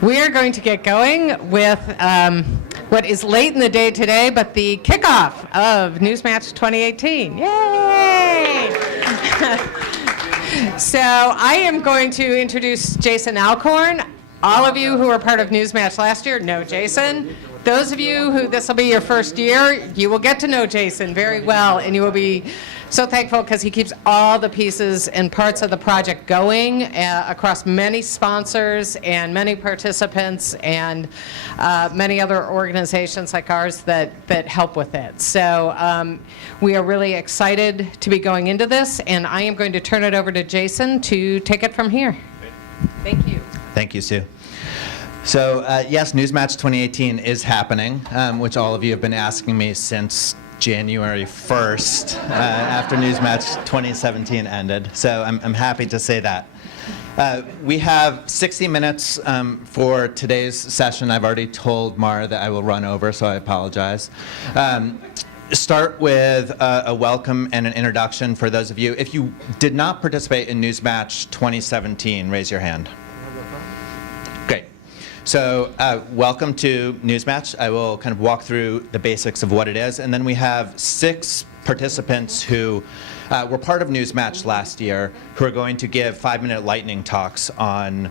We are going to get going with what is late in the day today, but the kickoff of NewsMatch 2018. Yay! So I am going to introduce Jason Alcorn. All of you who were part of NewsMatch last year know Jason. Those of you who this will be your first year, you will get to know Jason very well, and you will be so thankful because he keeps all the pieces and parts of the project going across many sponsors and many participants and many other organizations like ours that help with it. So we are really excited to be going into this, and I am going to turn it over to Jason to take it from here. Thank you. Thank you, Sue. So yes, NewsMatch 2018 is happening, which all of you have been asking me since January 1st, after NewsMatch 2017 ended. So I'm happy to say that. We have 60 minutes for today's session. I've already told Mara that I will run over, so I apologize. Start with a welcome and an introduction for those of you. If you did not participate in NewsMatch 2017, raise your hand. Great. So welcome to NewsMatch. I will kind of walk through the basics of what it is. And then we have 6 participants who were part of NewsMatch last year who are going to give 5-minute lightning talks on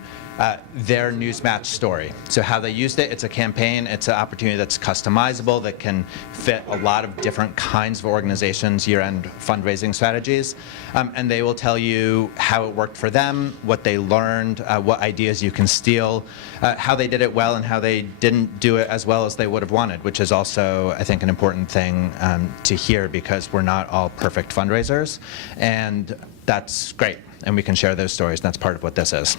their NewsMatch story. So how they used it, it's a campaign, it's an opportunity that's customizable, that can fit a lot of different kinds of organizations' year-end fundraising strategies. And they will tell you how it worked for them, what they learned, what ideas you can steal, how they did it well and how they didn't do it as well as they would have wanted, which is also, I think, an important thing to hear because we're not all perfect fundraisers. And that's great. And we can share those stories. And that's part of what this is.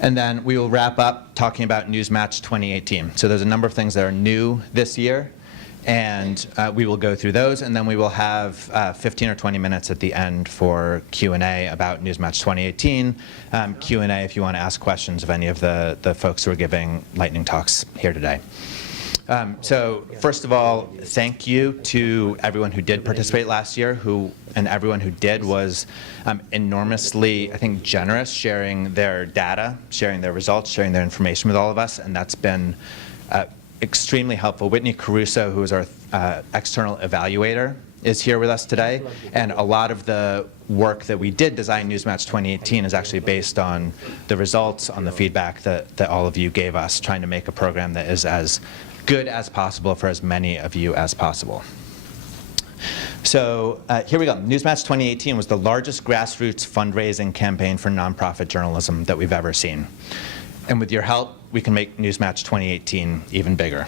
And then we will wrap up talking about NewsMatch 2018. So there's a number of things that are new this year, and we will go through those, and then we will have 15 or 20 minutes at the end for Q&A about NewsMatch 2018, Q&A if you want to ask questions of any of the folks who are giving lightning talks here today. So first of all, thank you to everyone who did participate last year, and everyone who did was enormously, I think, generous, sharing their data, sharing their results, sharing their information with all of us, and that's been extremely helpful. Whitney Caruso, who is our external evaluator, is here with us today, and a lot of the work that we did design NewsMatch 2018 is actually based on the results, on the feedback that all of you gave us, trying to make a program that is as good as possible for as many of you as possible. So here we go. NewsMatch 2018 was the largest grassroots fundraising campaign for nonprofit journalism that we've ever seen. And with your help, we can make NewsMatch 2018 even bigger.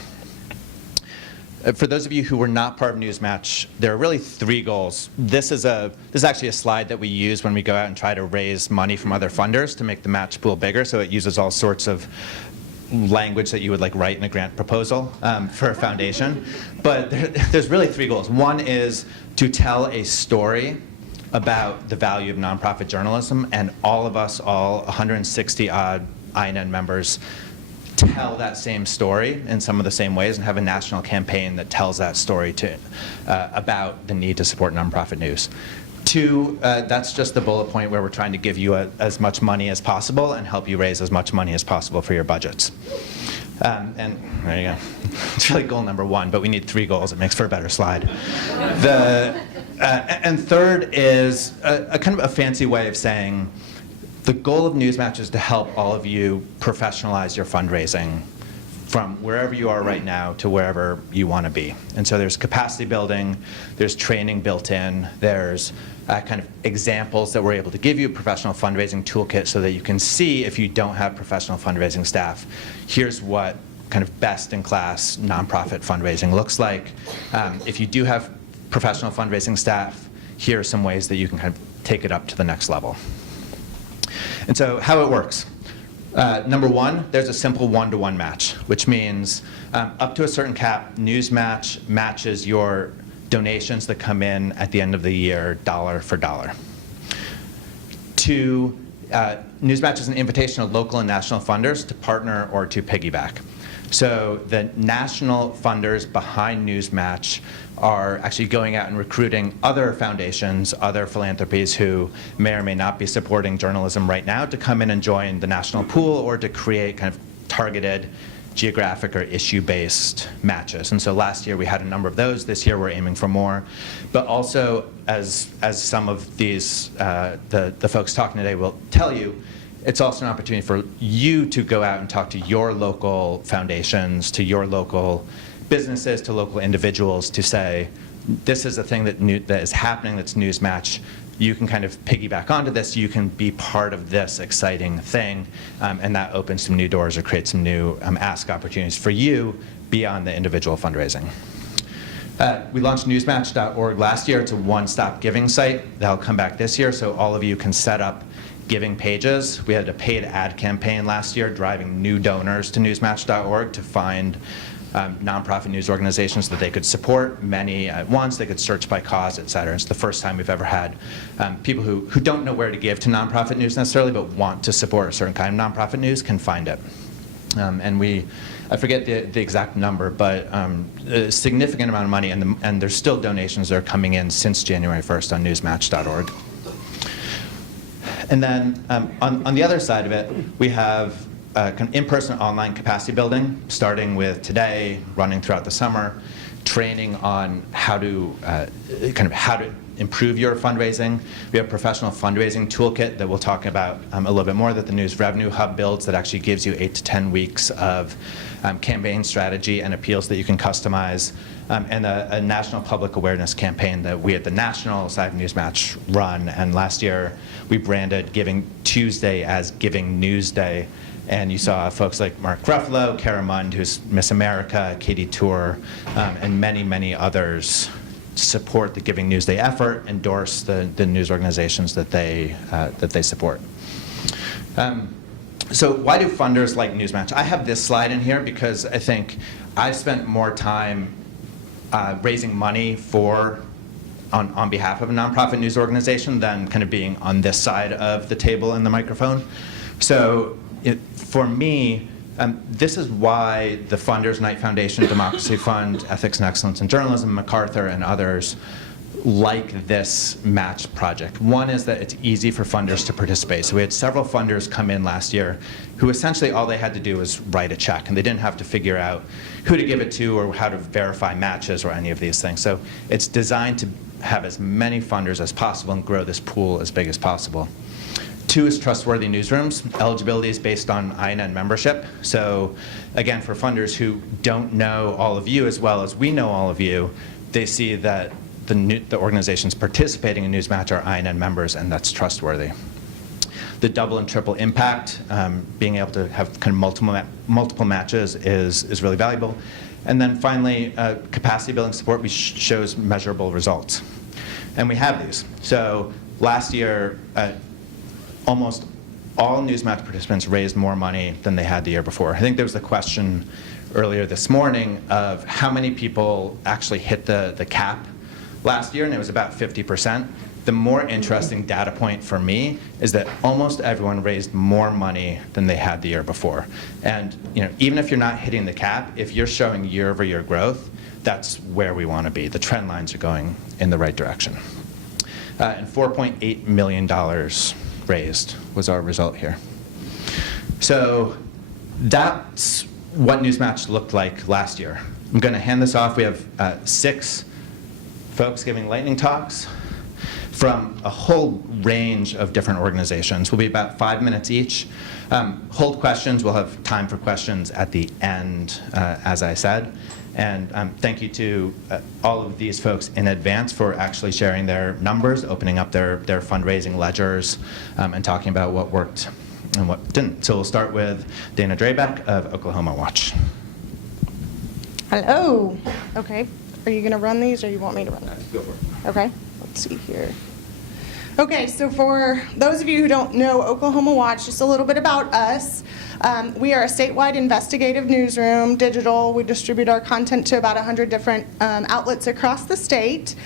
For those of you who were not part of NewsMatch, there are really 3 goals. This is actually a slide that we use when we go out and try to raise money from other funders to make the match pool bigger. So it uses all sorts of language that you would like write in a grant proposal for a foundation. But there's really 3 goals. One is to tell a story about the value of nonprofit journalism, and all of us, all 160 odd INN members, tell that same story in some of the same ways and have a national campaign that tells that story about the need to support nonprofit news. 2, that's just the bullet point where we're trying to give you as much money as possible and help you raise as much money as possible for your budgets. And there you go. It's really goal number 1, but we need 3 goals. It makes for a better slide. And third is a kind of a fancy way of saying the goal of NewsMatch is to help all of you professionalize your fundraising from wherever you are right now to wherever you want to be. And so there's capacity building, there's training built in, there's kind of examples that we're able to give you, a professional fundraising toolkit so that you can see if you don't have professional fundraising staff, here's what kind of best-in-class nonprofit fundraising looks like. If you do have professional fundraising staff, here are some ways that you can kind of take it up to the next level. And so how it works. Number 1, there's a simple 1-to-1 match, which means up to a certain cap, NewsMatch matches your donations that come in at the end of the year, dollar for dollar. 2, NewsMatch is an invitation to local and national funders to partner or to piggyback. So the national funders behind NewsMatch are actually going out and recruiting other foundations, other philanthropies who may or may not be supporting journalism right now to come in and join the national pool or to create kind of targeted, geographic or issue-based matches. And so last year we had a number of those. This year we're aiming for more. But also, as some of these, the folks talking today will tell you, it's also an opportunity for you to go out and talk to your local foundations, to your local businesses, to local individuals to say, this is a thing that is happening, that's NewsMatch. You can kind of piggyback onto this. You can be part of this exciting thing, and that opens some new doors or creates some new ask opportunities for you beyond the individual fundraising. We launched newsmatch.org last year. It's a one-stop giving site. That'll come back this year, so all of you can set up giving pages. We had a paid ad campaign last year driving new donors to newsmatch.org to find nonprofit news organizations that they could support, many at once. They could search by cause, et cetera. It's the first time we've ever had people who don't know where to give to nonprofit news necessarily, but want to support a certain kind of nonprofit news can find it. And I forget the exact number, but a significant amount of money, and there's still donations that are coming in since January 1st on newsmatch.org. And then on the other side of it, we have in-person online capacity building, starting with today, running throughout the summer, training on how to how to improve your fundraising. We have a professional fundraising toolkit that we'll talk about a little bit more, that the News Revenue Hub builds, that actually gives you 8 to 10 weeks of campaign strategy and appeals that you can customize, and a national public awareness campaign that we at the national side of NewsMatch run. And last year we branded Giving Tuesday as Giving Newsday. And you saw folks like Mark Ruffalo, Kara Mund, who's Miss America, Katie Tour, and many, many others support the Giving Newsday effort, endorse the news organizations that they support. So why do funders like NewsMatch? I have this slide in here because I think I've spent more time raising money on behalf of a nonprofit news organization than kind of being on this side of the table in the microphone. So for me, this is why the funders, Knight Foundation, Democracy Fund, Ethics and Excellence in Journalism, MacArthur, and others like this match project. One is that it's easy for funders to participate. So we had several funders come in last year who essentially all they had to do was write a check, and they didn't have to figure out who to give it to or how to verify matches or any of these things. So it's designed to have as many funders as possible and grow this pool as big as possible. 2 is trustworthy newsrooms. Eligibility is based on INN membership. So again, for funders who don't know all of you as well as we know all of you, they see that the organizations participating in NewsMatch are INN members, and that's trustworthy. The double and triple impact, being able to have kind of multiple matches is really valuable. And then finally, capacity building support, which shows measurable results. And we have these. So last year, almost all NewsMatch participants raised more money than they had the year before. I think there was the question earlier this morning of how many people actually hit the cap last year, and it was about 50%. The more interesting data point for me is that almost everyone raised more money than they had the year before. And even if you're not hitting the cap, if you're showing year-over-year growth, that's where we want to be. The trend lines are going in the right direction. And $4.8 million raised was our result here. So that's what NewsMatch looked like last year. I'm going to hand this off. We have 6 folks giving lightning talks from a whole range of different organizations. Will be about 5 minutes each. Hold questions. We'll have time for questions at the end, as I said. And thank you to all of these folks in advance for actually sharing their numbers, opening up their fundraising ledgers, and talking about what worked and what didn't. So we'll start with Dena Drabeck of Oklahoma Watch. Hello. Okay. Are you going to run these, or you want me to run them? Go for it. Okay. Let's see here. Okay, so for those of you who don't know Oklahoma Watch, just a little bit about us. We are a statewide investigative newsroom, digital. We distribute our content to about 100 different outlets across the state.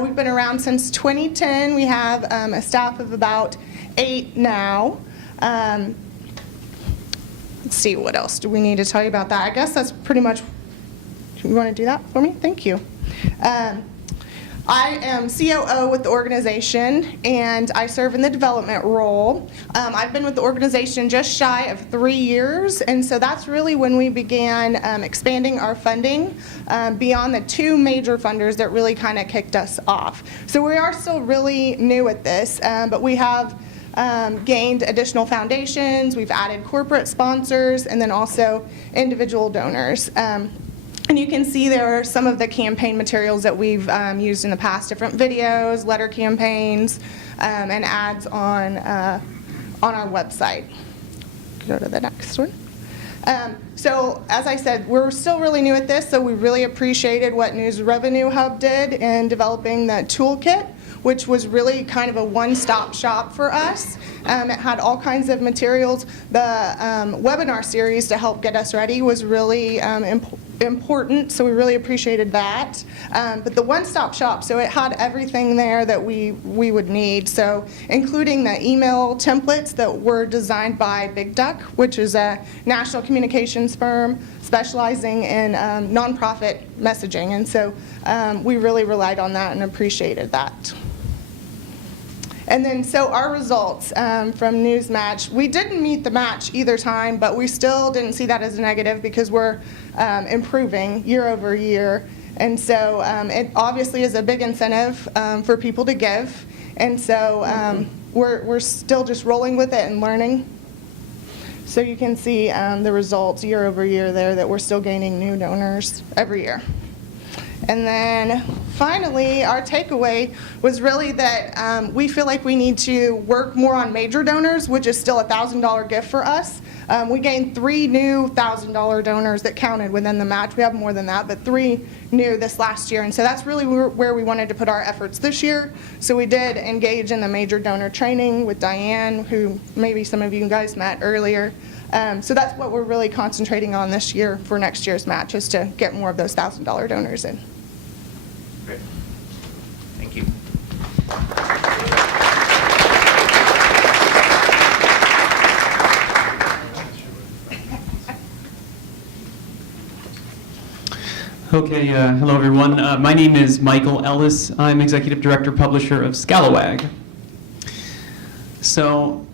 We've been around since 2010. We have a staff of about 8 now. Let's see, what else do we need to tell you about that? I guess that's pretty much. You want to do that for me? Thank you. I am COO with the organization, and I serve in the development role. I've been with the organization just shy of 3 years, and so that's really when we began expanding our funding beyond the 2 major funders that really kind of kicked us off. So we are still really new at this, but we have gained additional foundations, we've added corporate sponsors, and then also individual donors. And you can see there are some of the campaign materials that we've used in the past, different videos, letter campaigns, and ads on our website. Go to the next one. So as I said, we're still really new at this, so we really appreciated what News Revenue Hub did in developing the toolkit, which was really kind of a one-stop shop for us. It had all kinds of materials. The webinar series to help get us ready was really important, so we really appreciated that. But the one-stop shop, so it had everything there that we would need, so including the email templates that were designed by Big Duck, which is a national communications firm specializing in nonprofit messaging, and so we really relied on that and appreciated that. And then, so our results from NewsMatch, we didn't meet the match either time, but we still didn't see that as a negative because we're improving year over year. And so it obviously is a big incentive for people to give. And so we're still just rolling with it and learning. So you can see the results year over year there, that we're still gaining new donors every year. And then finally, our takeaway was really that we feel like we need to work more on major donors, which is still a $1,000 gift for us. We gained 3 new $1,000 donors that counted within the match. We have more than that, but 3 new this last year. And so that's really where we wanted to put our efforts this year. So we did engage in the major donor training with Diane, who maybe some of you guys met earlier. So that's what we're really concentrating on this year for next year's match, is to get more of those $1,000 donors in. Great. Thank you. Okay, hello everyone. My name is Michael Ellis. I'm Executive Director, Publisher of Scalawag. So,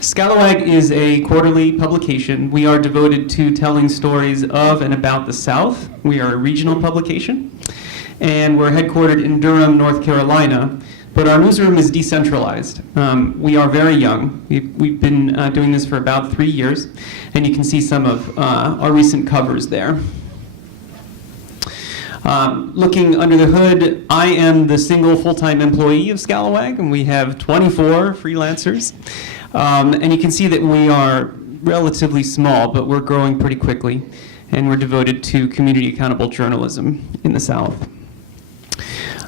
Scalawag is a quarterly publication. We are devoted to telling stories of and about the South. We are a regional publication, and we're headquartered in Durham, North Carolina, but our newsroom is decentralized. We are very young. We've been doing this for about 3 years, and you can see some of our recent covers there. Looking under the hood, I am the single full-time employee of Scalawag, and we have 24 freelancers. And you can see that we are relatively small, but we're growing pretty quickly, and we're devoted to community accountable journalism in the South.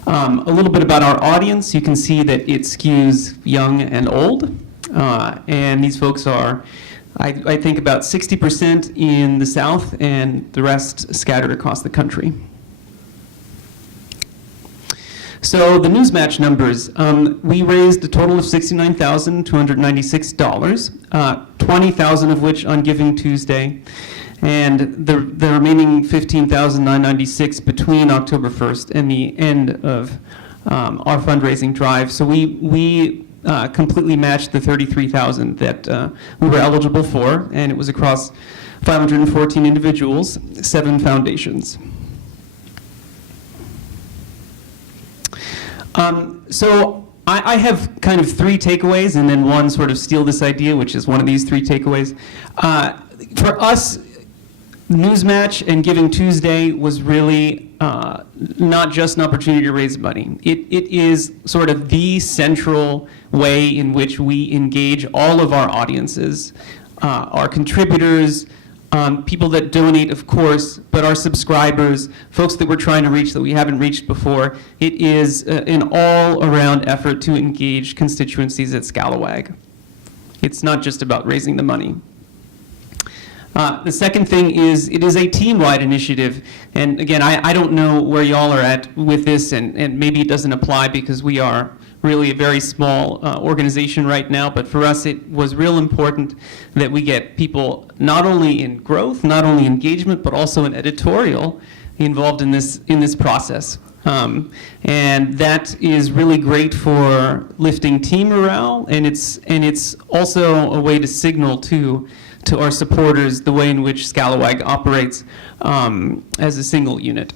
A little bit about our audience. You can see that it skews young and old, and these folks are, I think, about 60% in the South, and the rest scattered across the country. So the NewsMatch numbers, we raised a total of $69,296, $20,000 of which on Giving Tuesday, and the remaining $15,996 between October 1st and the end of our fundraising drive. So we completely matched the $33,000 that we were eligible for, and it was across 514 individuals, 7 foundations. So I have kind of 3 takeaways, and then one sort of steal this idea, which is one of these 3 takeaways. For us, NewsMatch and Giving Tuesday was really not just an opportunity to raise money. It is sort of the central way in which we engage all of our audiences, our contributors, people that donate, of course, but our subscribers, folks that we're trying to reach that we haven't reached before. It is an all-around effort to engage constituencies at Scalawag. It's not just about raising the money. The second thing is, it is a team-wide initiative. And again, I don't know where y'all are at with this, and maybe it doesn't apply because we are really a very small organization right now, but for us it was real important that we get people not only in growth, not only engagement, but also in editorial involved in this process. And that is really great for lifting team morale, and it's also a way to signal to our supporters the way in which Scalawag operates as a single unit.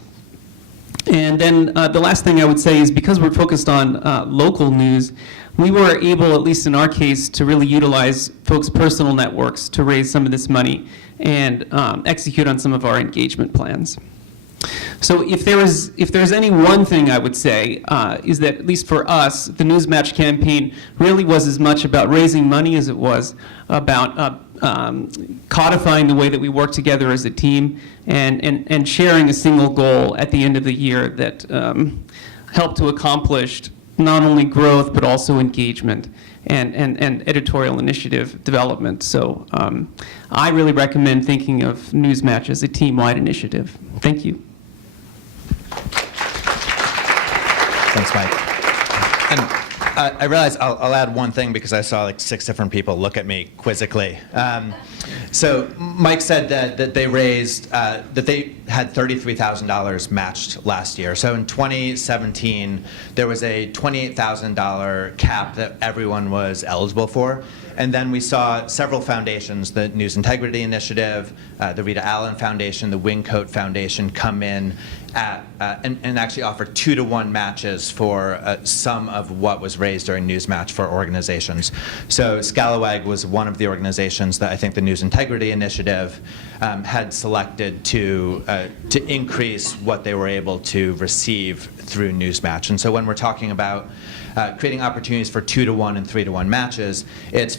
And then the last thing I would say is, because we're focused on local news, we were able, at least in our case, to really utilize folks' personal networks to raise some of this money and execute on some of our engagement plans. So if there's any one thing I would say is that, at least for us, the NewsMatch campaign really was as much about raising money as it was about codifying the way that we work together as a team and sharing a single goal at the end of the year that helped to accomplish not only growth but also engagement and editorial initiative development. So I really recommend thinking of NewsMatch as a team-wide initiative. Thank you. Thanks, Mike. And I realize I'll add one thing, because I saw like 6 different people look at me quizzically. So Mike said that they raised, that they had $33,000 matched last year. So in 2017, there was a $28,000 cap that everyone was eligible for. And then we saw several foundations, the News Integrity Initiative, the Rita Allen Foundation, the Wingcoat Foundation, come in and actually offer 2-to-1 matches for some of what was raised during NewsMatch for organizations. So Scalawag was one of the organizations that I think the News Integrity Initiative had selected to increase what they were able to receive through NewsMatch. And so when we're talking about creating opportunities for 2-to-1 and 3-to-1 matches, it's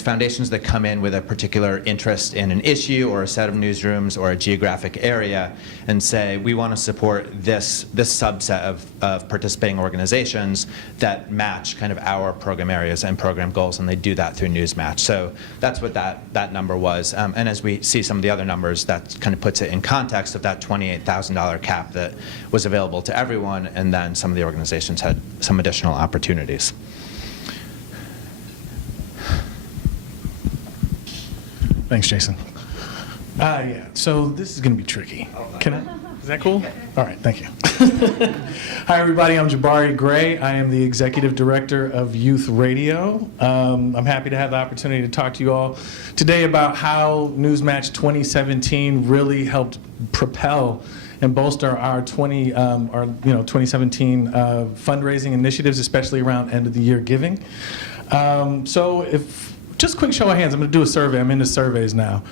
foundations that come in with a particular interest in an issue or a set of newsrooms or a geographic area and say, we want to support this subset of participating organizations that match kind of our program areas and program goals, and they do that through NewsMatch. So that's what that number was. And as we see some of the other numbers, that kind of puts it in context of that $28,000 cap that was available to everyone, and then some of the organizations had some additional opportunities. Thanks, Jason. Yeah, so this is going to be tricky. Can I? Is that cool? All right, thank you. Hi, everybody. I'm Jabari Gray. I am the Executive Director of Youth Radio. I'm happy to have the opportunity to talk to you all today about how NewsMatch 2017 really helped propel and bolster our 2017 fundraising initiatives, especially around end of the year giving. So just quick show of hands, I'm going to do a survey. I'm into surveys now.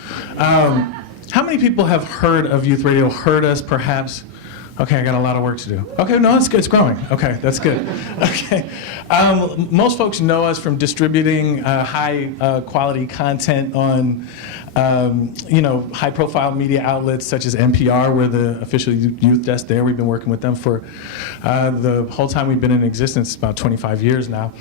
How many people have heard of Youth Radio, heard us perhaps? Okay, I got a lot of work to do. Okay, no, it's good, it's growing. Okay, that's good. Okay, most folks know us from distributing high quality content on high-profile media outlets such as NPR. We're the official youth desk there. We've been working with them for the whole time we've been in existence, about 25 years now.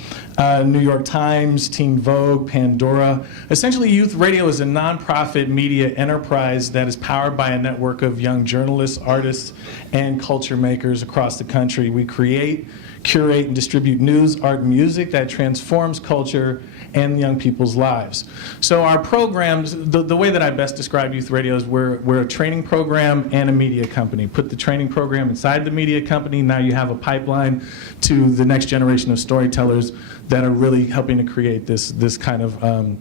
New York Times, Teen Vogue, Pandora. Essentially, Youth Radio is a nonprofit media enterprise that is powered by a network of young journalists, artists, and culture makers across the country. We create, curate, and distribute news, art, and music that transforms culture and young people's lives. So our programs, the way that I best describe Youth Radio is we're a training program and a media company. Put the training program inside the media company, now you have a pipeline to the next generation of storytellers that are really helping to create this kind of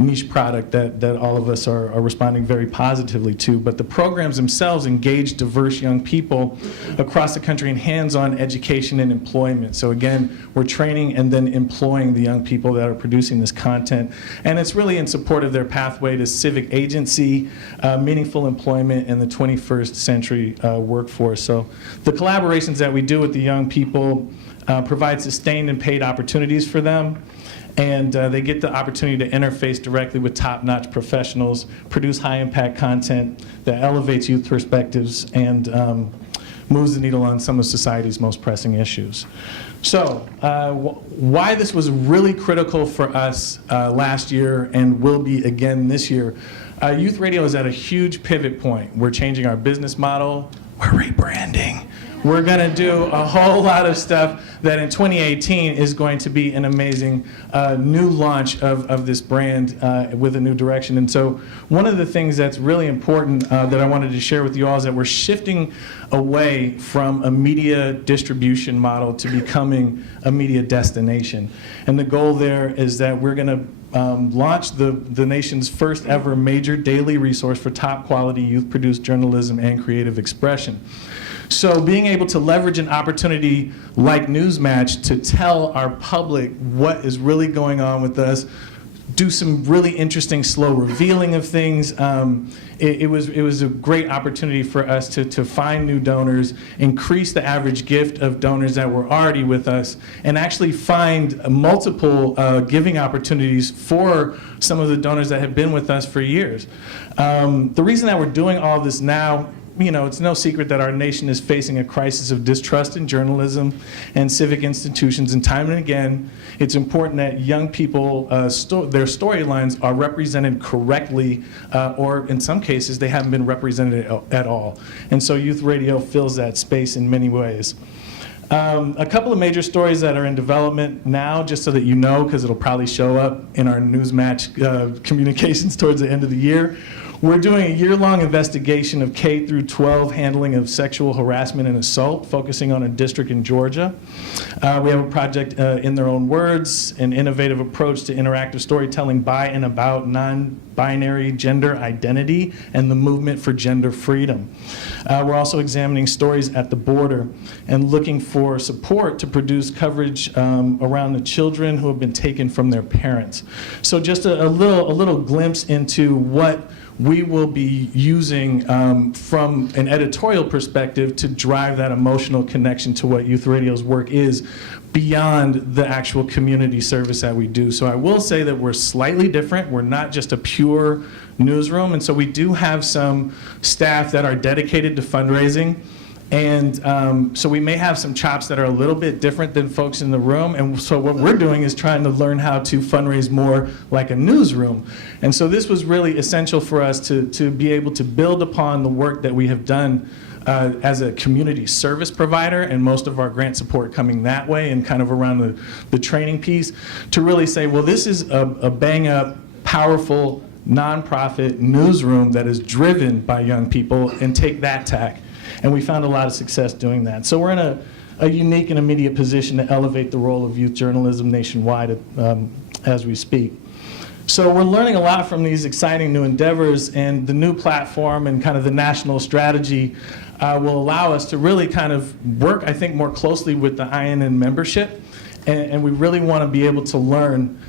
niche product that all of us are responding very positively to. But the programs themselves engage diverse young people across the country in hands-on education and employment. So again, we're training and then employing the young people that are producing this content. And it's really in support of their pathway to civic agency, meaningful employment, and the 21st century workforce. So the collaborations that we do with the young people provide sustained and paid opportunities for them. And they get the opportunity to interface directly with top-notch professionals, produce high-impact content that elevates youth perspectives and moves the needle on some of society's most pressing issues. So why this was really critical for us last year and will be again this year, Youth Radio is at a huge pivot point. We're changing our business model. We're rebranding. We're going to do a whole lot of stuff that in 2018 is going to be an amazing new launch of this brand with a new direction. And so one of the things that's really important that I wanted to share with you all is that we're shifting away from a media distribution model to becoming a media destination. And the goal there is that we're going to launch the nation's first ever major daily resource for top quality youth-produced journalism and creative expression. So being able to leverage an opportunity like NewsMatch to tell our public what is really going on with us, do some really interesting slow revealing of things. It was a great opportunity for us to find new donors, increase the average gift of donors that were already with us, and actually find multiple giving opportunities for some of the donors that have been with us for years. The reason that we're doing all this now, it's no secret that our nation is facing a crisis of distrust in journalism and civic institutions, and time and again, it's important that young people, their storylines are represented correctly, or in some cases, they haven't been represented at all. And so youth radio fills that space in many ways. A couple of major stories that are in development now, just so that you know, because it'll probably show up in our NewsMatch communications towards the end of the year. We're doing a year-long investigation of K through 12 handling of sexual harassment and assault, focusing on a district in Georgia. We have a project, In Their Own Words, an innovative approach to interactive storytelling by and about non-binary gender identity and the movement for gender freedom. We're also examining stories at the border and looking for support to produce coverage around the children who have been taken from their parents. So just a little glimpse into what we will be using from an editorial perspective to drive that emotional connection to what Youth Radio's work is beyond the actual community service that we do. So I will say that we're slightly different. We're not just a pure newsroom, and so we do have some staff that are dedicated to fundraising. And so we may have some chops that are a little bit different than folks in the room. And so what we're doing is trying to learn how to fundraise more like a newsroom. And so this was really essential for us to be able to build upon the work that we have done as a community service provider, and most of our grant support coming that way and kind of around the training piece, to really say, well, this is a bang-up, powerful, nonprofit newsroom that is driven by young people, and take that tack. And we found a lot of success doing that. So we're in a unique and immediate position to elevate the role of youth journalism nationwide as we speak. So we're learning a lot from these exciting new endeavors, and the new platform and kind of the national strategy will allow us to really kind of work, I think, more closely with the INN membership. And we really want to be able to learn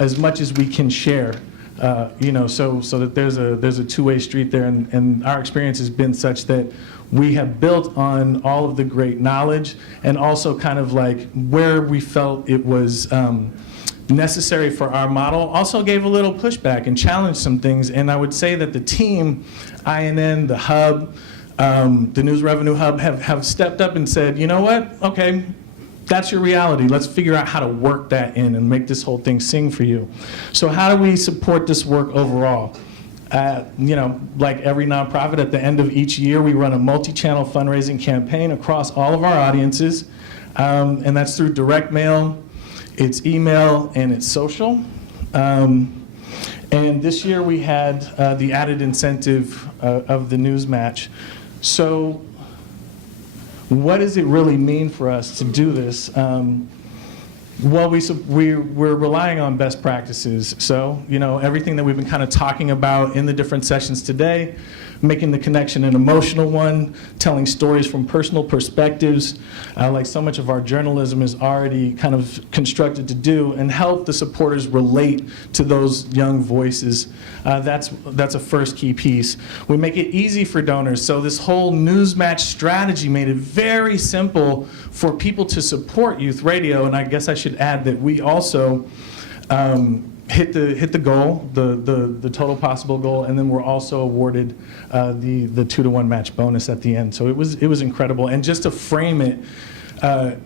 as much as we can share. So that there's a two-way street there, and our experience has been such that we have built on all of the great knowledge, and also kind of like where we felt it was necessary for our model, also gave a little pushback and challenged some things. And I would say that the team, INN, the hub, the News Revenue Hub have stepped up and said, you know what, okay, that's your reality. Let's figure out how to work that in and make this whole thing sing for you. So how do we support this work overall? Like every nonprofit, at the end of each year, we run a multi-channel fundraising campaign across all of our audiences, and that's through direct mail, it's email, and it's social. And this year we had the added incentive of the NewsMatch. So what does it really mean for us to do this? Well, we're relying on best practices. So, everything that we've been kind of talking about in the different sessions today, making the connection an emotional one, telling stories from personal perspectives, like so much of our journalism is already kind of constructed to do, and help the supporters relate to those young voices. That's a first key piece. We make it easy for donors. So this whole NewsMatch strategy made it very simple for people to support youth radio, and I guess I should add that we also hit the goal, the total possible goal, and then we're also awarded the 2-to-1 match bonus at the end. So it was incredible. And just to frame it,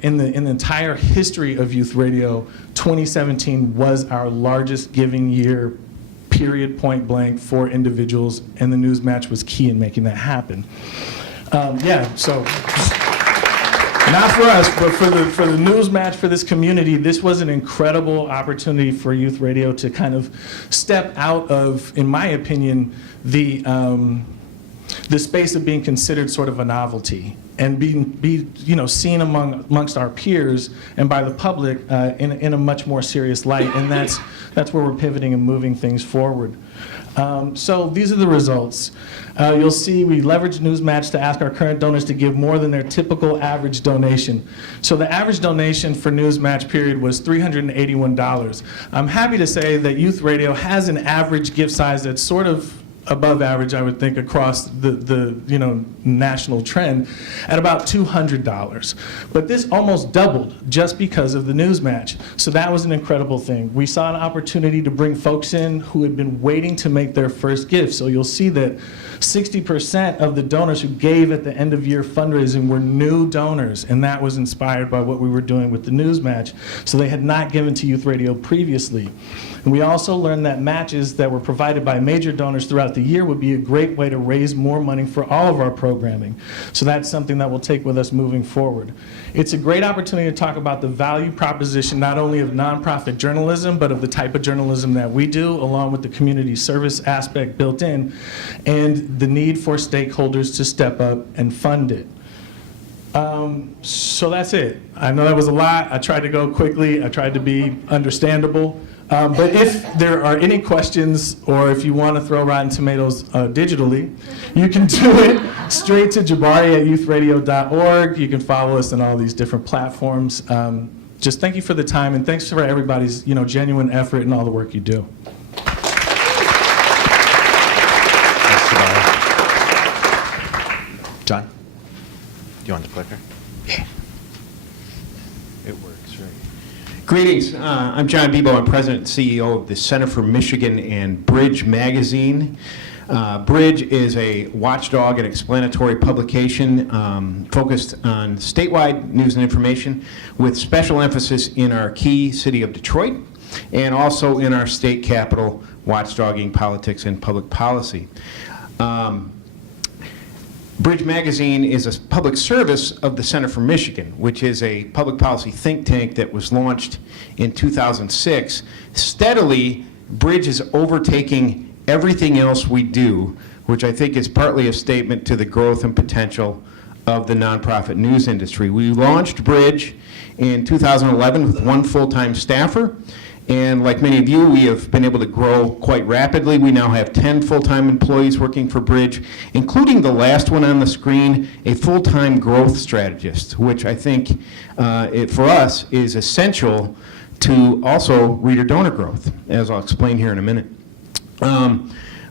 in the entire history of youth radio, 2017 was our largest giving year, period, point blank, for individuals, and the NewsMatch was key in making that happen. So Not for us, but for the news match, for this community, this was an incredible opportunity for youth radio to kind of step out of, in my opinion, the space of being considered sort of a novelty and be seen amongst our peers and by the public in a much more serious light, and that's where we're pivoting and moving things forward. So these are the results. You'll see we leveraged NewsMatch to ask our current donors to give more than their typical average donation. So the average donation for NewsMatch period was $381. I'm happy to say that youth radio has an average gift size that's sort of above average, I would think, across the national trend at about $200. But this almost doubled just because of the news match. So that was an incredible thing. We saw an opportunity to bring folks in who had been waiting to make their first gift. So you'll see that 60% of the donors who gave at the end of year fundraising were new donors, and that was inspired by what we were doing with the news match. So they had not given to youth radio previously. And we also learned that matches that were provided by major donors throughout the year would be a great way to raise more money for all of our programming. So that's something that we'll take with us moving forward. It's a great opportunity to talk about the value proposition not only of nonprofit journalism, but of the type of journalism that we do, along with the community service aspect built in, and the need for stakeholders to step up and fund it. So that's it. I know that was a lot. I tried to go quickly. I tried to be understandable. But if there are any questions, or if you want to throw Rotten Tomatoes digitally, you can do it straight to Jabari at youthradio.org. You can follow us on all these different platforms. Just thank you for the time, and thanks for everybody's genuine effort and all the work you do. John, do you want the clicker? Yeah. It works, right? Greetings. I'm John Bebow. I'm President and CEO of the Center for Michigan and Bridge magazine. Bridge is a watchdog and explanatory publication focused on statewide news and information with special emphasis in our key city of Detroit and also in our state capital, watchdogging politics and public policy. Bridge Magazine is a public service of the Center for Michigan, which is a public policy think tank that was launched in 2006. Steadily, Bridge is overtaking everything else we do, which I think is partly a statement to the growth and potential of the nonprofit news industry. We launched Bridge in 2011 with one full-time staffer. And like many of you, we have been able to grow quite rapidly. We now have 10 full-time employees working for Bridge, including the last one on the screen, a full-time growth strategist, which I think for us is essential to also reader-donor growth, as I'll explain here in a minute.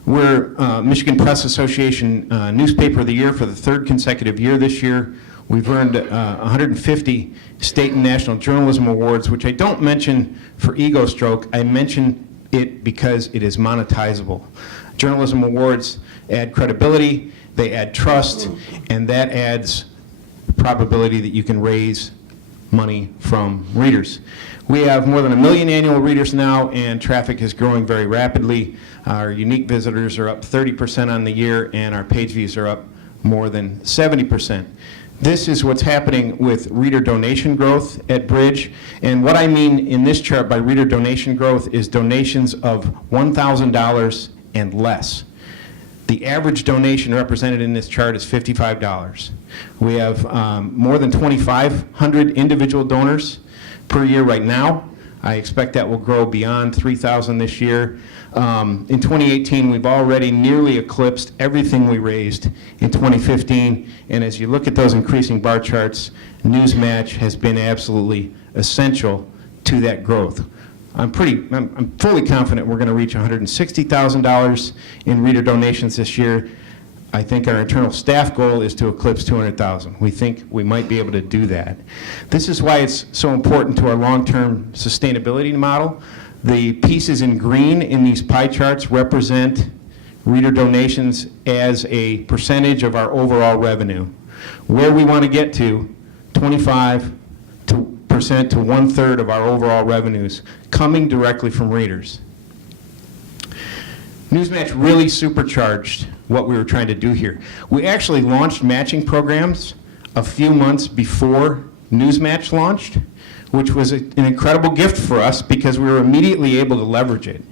We're Michigan Press Association Newspaper of the Year for the third consecutive year this year. We've earned 150 state and national journalism awards, which I don't mention for ego stroke. I mention it because it is monetizable. Journalism awards add credibility, they add trust, and that adds probability that you can raise money from readers. We have more than 1 million annual readers now, and traffic is growing very rapidly. Our unique visitors are up 30% on the year, and our page views are up more than 70%. This is what's happening with reader donation growth at Bridge. And what I mean in this chart by reader donation growth is donations of $1,000 and less. The average donation represented in this chart is $55. We have more than 2,500 individual donors per year right now. I expect that will grow beyond 3,000 this year. In 2018, we've already nearly eclipsed everything we raised in 2015. And as you look at those increasing bar charts, NewsMatch has been absolutely essential to that growth. I'm fully confident we're going to reach $160,000 in reader donations this year. I think our internal staff goal is to eclipse 200,000. We think we might be able to do that. This is why it's so important to our long-term sustainability model. The pieces in green in these pie charts represent reader donations as a percentage of our overall revenue. Where we want to get to, 25% to 1/3 of our overall revenues coming directly from readers. NewsMatch really supercharged what we were trying to do here. We actually launched matching programs a few months before NewsMatch launched, which was an incredible gift for us because we were immediately able to leverage it.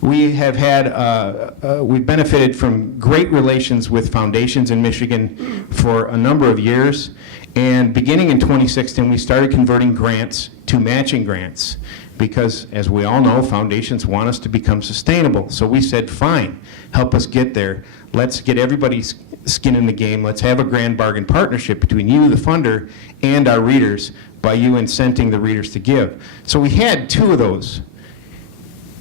We have we've benefited from great relations with foundations in Michigan for a number of years. And beginning in 2016, we started converting grants to matching grants because, as we all know, foundations want us to become sustainable. So we said, fine, help us get there. Let's get everybody's skin in the game. Let's have a grand bargain partnership between you, the funder, and our readers by you incenting the readers to give. So we had 2 of those.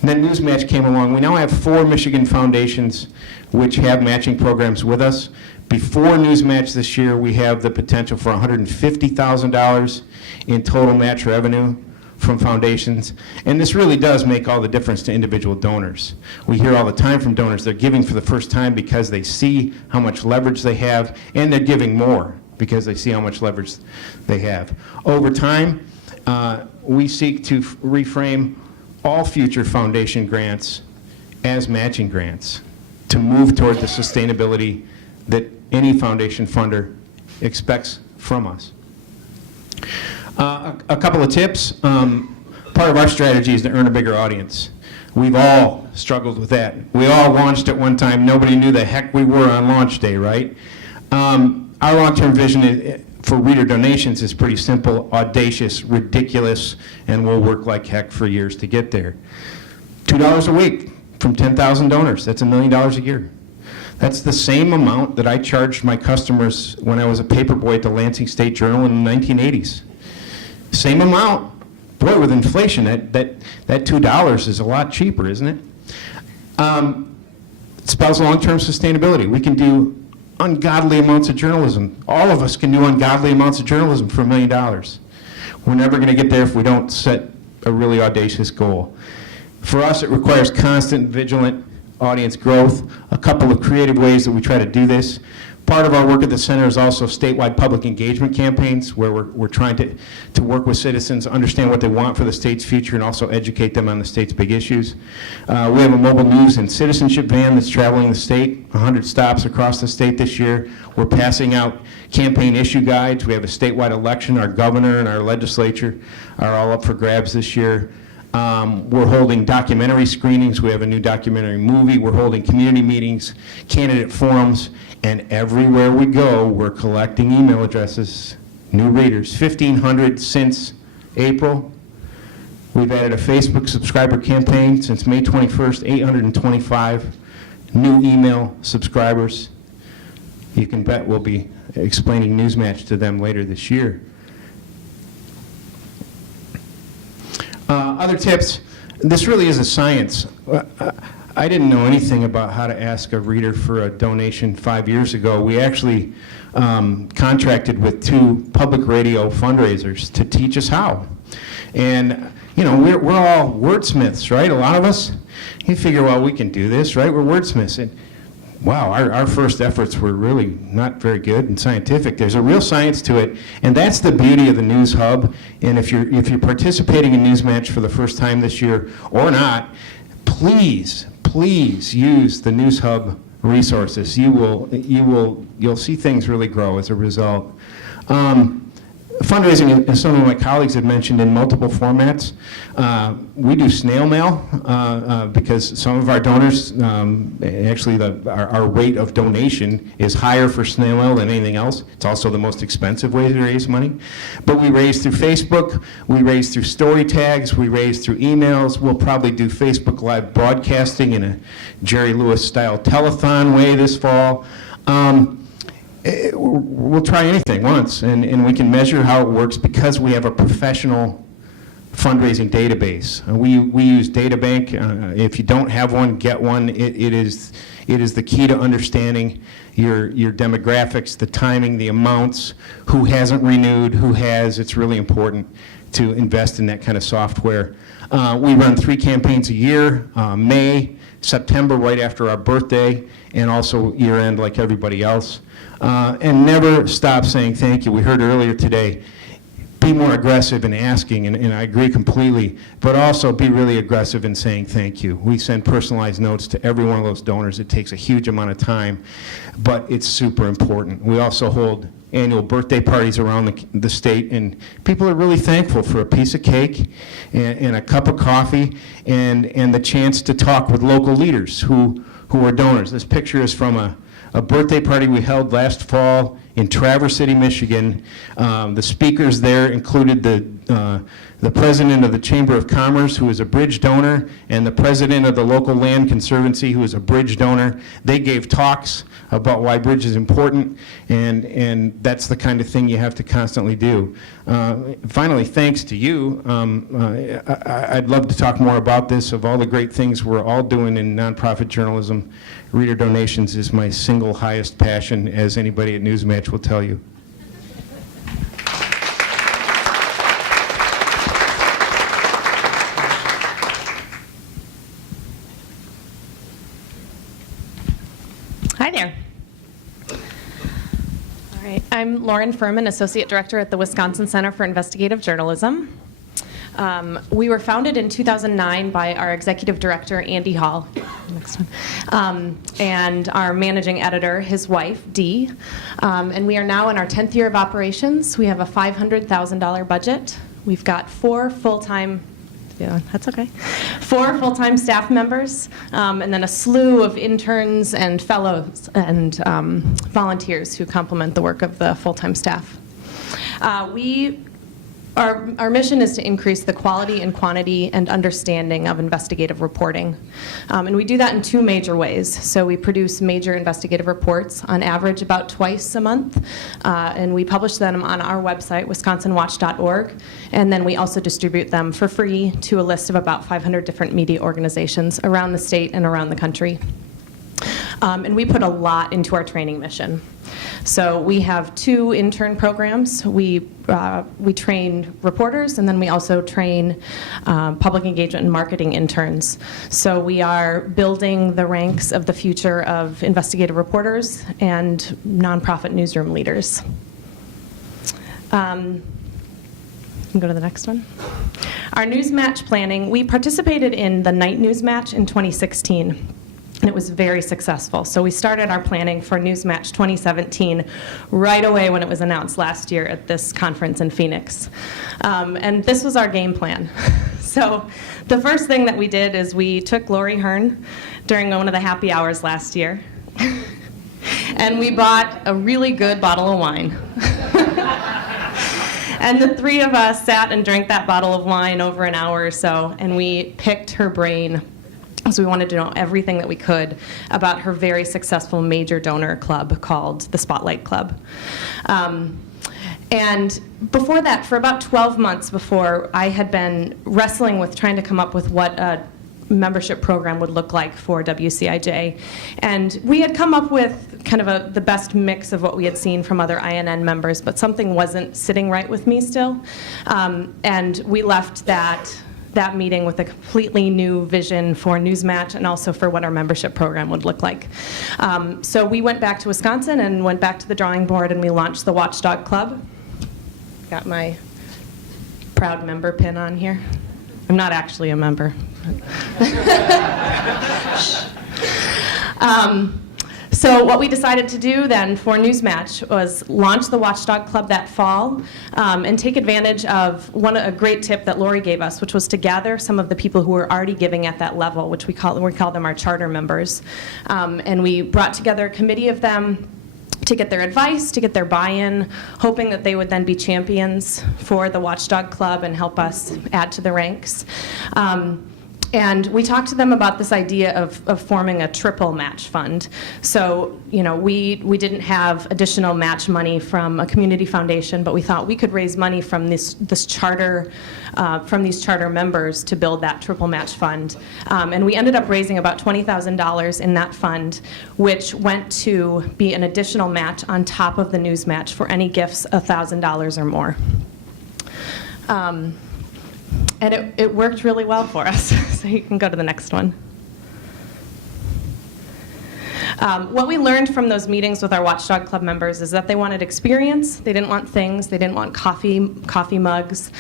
And then NewsMatch came along. We now have 4 Michigan foundations which have matching programs with us. Before NewsMatch this year, we have the potential for $150,000 in total match revenue from foundations. And this really does make all the difference to individual donors. We hear all the time from donors, they're giving for the first time because they see how much leverage they have, and they're giving more because they see how much leverage they have. Over time, we seek to reframe all future foundation grants as matching grants to move toward the sustainability that any foundation funder expects from us. A couple of tips. Part of our strategy is to earn a bigger audience. We've all struggled with that. We all launched at one time. Nobody knew the heck we were on launch day, right? Our long-term vision for reader donations is pretty simple, audacious, ridiculous, and we'll work like heck for years to get there. $2 a week from 10,000 donors. That's $1 million a year. That's the same amount that I charged my customers when I was a paper boy at the Lansing State Journal in the 1980s. Same amount. Boy, with inflation, that $2 is a lot cheaper, isn't it? It spells long-term sustainability. We can do ungodly amounts of journalism. All of us can do ungodly amounts of journalism for $1 million. We're never going to get there if we don't set a really audacious goal. For us, it requires constant, vigilant audience growth. A couple of creative ways that we try to do this. Part of our work at the center is also statewide public engagement campaigns where we're trying to work with citizens, understand what they want for the state's future, and also educate them on the state's big issues. We have a mobile news and citizenship van that's traveling the state, 100 stops across the state this year. We're passing out campaign issue guides. We have a statewide election. Our governor and our legislature are all up for grabs this year. We're holding documentary screenings. We have a new documentary movie. We're holding community meetings, candidate forums, and everywhere we go, we're collecting email addresses, new readers, 1,500 since April. We've added a Facebook subscriber campaign since May 21st, 825 new email subscribers. You can bet we'll be explaining NewsMatch to them later this year. Other tips, this really is a science. I didn't know anything about how to ask a reader for a donation 5 years ago. We actually contracted with 2 public radio fundraisers to teach us how. And, you know, we're all wordsmiths, right? A lot of us, you figure, well, we can do this, right? We're wordsmiths. And wow, our first efforts were really not very good and scientific. There's a real science to it, and that's the beauty of the News Hub. And if you're participating in NewsMatch for the first time this year or not, please use the News Hub resources. You'll see things really grow as a result. Fundraising, as some of my colleagues have mentioned, in multiple formats. We do snail mail because some of our donors, actually our rate of donation is higher for snail mail than anything else. It's also the most expensive way to raise money. But we raise through Facebook, we raise through story tags, we raise through emails. We'll probably do Facebook Live broadcasting in a Jerry Lewis style telethon way this fall. We'll try anything once, and we can measure how it works because we have a professional fundraising database. We use DataBank. If you don't have one, get one. It is the key to understanding your demographics, the timing, the amounts, who hasn't renewed, who has. It's really important to invest in that kind of software. We run 3 campaigns a year, May, September, right after our birthday, and also year-end like everybody else. And never stop saying thank you. We heard earlier today, be more aggressive in asking, and I agree completely, but also be really aggressive in saying thank you. We send personalized notes to every one of those donors. It takes a huge amount of time, but it's super important. We also hold annual birthday parties around the state, and people are really thankful for a piece of cake and a cup of coffee and the chance to talk with local leaders who are donors. This picture is from a birthday party we held last fall in Traverse City, Michigan. The speakers there included the president of the Chamber of Commerce, who is a bridge donor, and the president of the local land conservancy, who is a bridge donor. They gave talks about why bridge is important, and that's the kind of thing you have to constantly do. Finally, thanks to you. I'd love to talk more about this, of all the great things we're all doing in nonprofit journalism. Reader donations is my single highest passion, as anybody at NewsMatch will tell you. Hi there. All right, I'm Lauren Fuhrmann, Associate Director at the Wisconsin Center for Investigative Journalism. We were founded in 2009 by our Executive Director, Andy Hall, next one, and our Managing Editor, his wife, Dee. And we are now in our 10th year of operations. We have a $500,000 budget. We've got 4 full-time staff members, and then a slew of interns and fellows and volunteers who complement the work of the full-time staff. Our mission is to increase the quality and quantity and understanding of investigative reporting. And we do that in 2 major ways. So we produce major investigative reports, on average about twice a month, and we publish them on our website, wisconsinwatch.org, and then we also distribute them for free to a list of about 500 different media organizations around the state and around the country. And we put a lot into our training mission. So we have 2 intern programs. We train reporters, and then we also train public engagement and marketing interns. So we are building the ranks of the future of investigative reporters and nonprofit newsroom leaders. You can go to the next one. Our NewsMatch planning, we participated in the night NewsMatch in 2016. And it was very successful. So we started our planning for NewsMatch 2017 right away when it was announced last year at this conference in Phoenix. And this was our game plan. So the first thing that we did is we took Lori Hearn during one of the happy hours last year, and we bought a really good bottle of wine. And the 3 of us sat and drank that bottle of wine over an hour or so, and we picked her brain. So we wanted to know everything that we could about her very successful major donor club called the Spotlight Club. And before that, for about 12 months before, I had been wrestling with trying to come up with what a membership program would look like for WCIJ. And we had come up with kind of the best mix of what we had seen from other INN members, but something wasn't sitting right with me still. And we left that meeting with a completely new vision for NewsMatch and also for what our membership program would look like. So we went back to Wisconsin and went back to the drawing board, and we launched the Watchdog Club. Got my proud member pin on here. I'm not actually a member. So what we decided to do then for NewsMatch was launch the Watchdog Club that fall, and take advantage of a great tip that Lori gave us, which was to gather some of the people who were already giving at that level, which we call them our charter members. And we brought together a committee of them to get their advice, to get their buy-in, hoping that they would then be champions for the Watchdog Club and help us add to the ranks. And we talked to them about this idea of forming a triple match fund. So, we didn't have additional match money from a community foundation, but we thought we could raise money from this charter, from these charter members to build that triple match fund. And we ended up raising about $20,000 in that fund, which went to be an additional match on top of the news match for any gifts $1,000 or more. And it worked really well for us. So you can go to the next one. What we learned from those meetings with our Watchdog Club members is that they wanted experience, they didn't want things, they didn't want coffee mugs,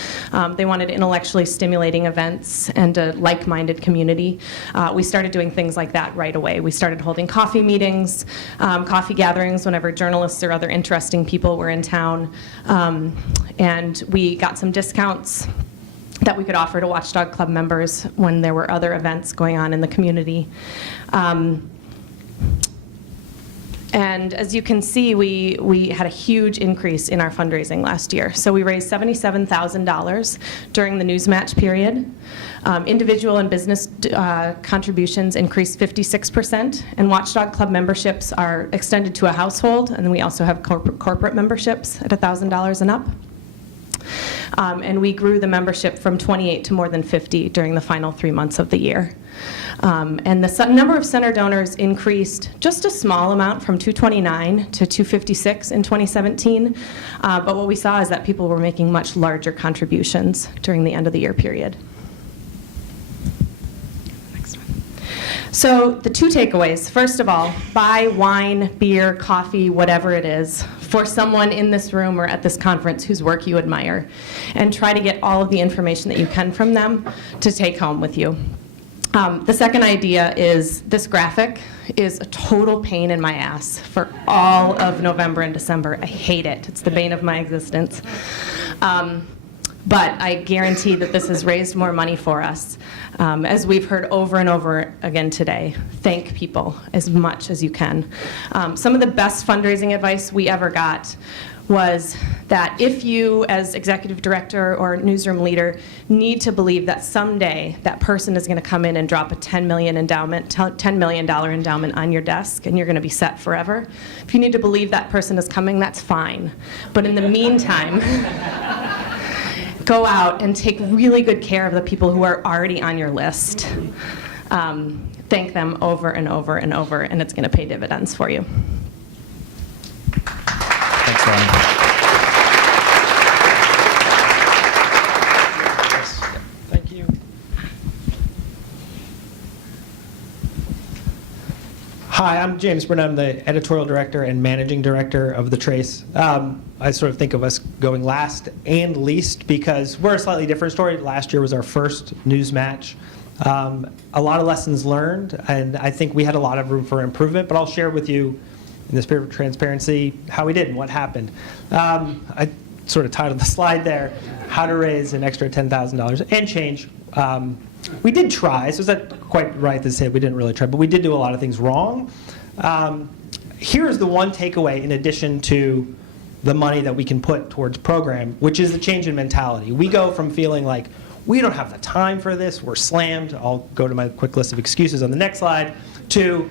they wanted intellectually stimulating events and a like-minded community. We started doing things like that right away. We started holding coffee meetings, coffee gatherings whenever journalists or other interesting people were in town, and we got some discounts that we could offer to Watchdog Club members when there were other events going on in the community. And as you can see, we had a huge increase in our fundraising last year. So we raised $77,000 during the NewsMatch period. Individual and business contributions increased 56%, and Watchdog Club memberships are extended to a household, and then we also have corporate memberships at $1,000 and up. And we grew the membership from 28 to more than 50 during the final 3 months of the year. And the number of center donors increased just a small amount from 229 to 256 in 2017. But what we saw is that people were making much larger contributions during the end of the year period. Next one. So the 2 takeaways. First of all, buy wine, beer, coffee, whatever it is, for someone in this room or at this conference whose work you admire, and try to get all of the information that you can from them to take home with you. The second idea is this graphic is a total pain in my ass for all of November and December. I hate it. It's the bane of my existence. But I guarantee that this has raised more money for us. As we've heard over and over again today, thank people as much as you can. Some of the best fundraising advice we ever got was that if you, as executive director or newsroom leader, need to believe that someday that person is going to come in and drop a $10 million endowment on your desk and you're going to be set forever, if you need to believe that person is coming, that's fine. But in the meantime, go out and take really good care of the people who are already on your list. Thank them over and over and over, and it's going to pay dividends for you. Thanks, Ronnie. Thank you. Hi, I'm James Burnett. I'm the editorial director and managing director of The Trace. I sort of think of us going last and least because we're a slightly different story. Last year was our first NewsMatch. A lot of lessons learned, and I think we had a lot of room for improvement, but I'll share with you in the spirit of transparency how we did and what happened. I sort of titled the slide there, how to raise an extra $10,000 and change. We did try, so is that quite right to say we didn't really try, but we did do a lot of things wrong. Here's the one takeaway in addition to the money that we can put towards program, which is the change in mentality. We go from feeling like we don't have the time for this, we're slammed, I'll go to my quick list of excuses on the next slide, to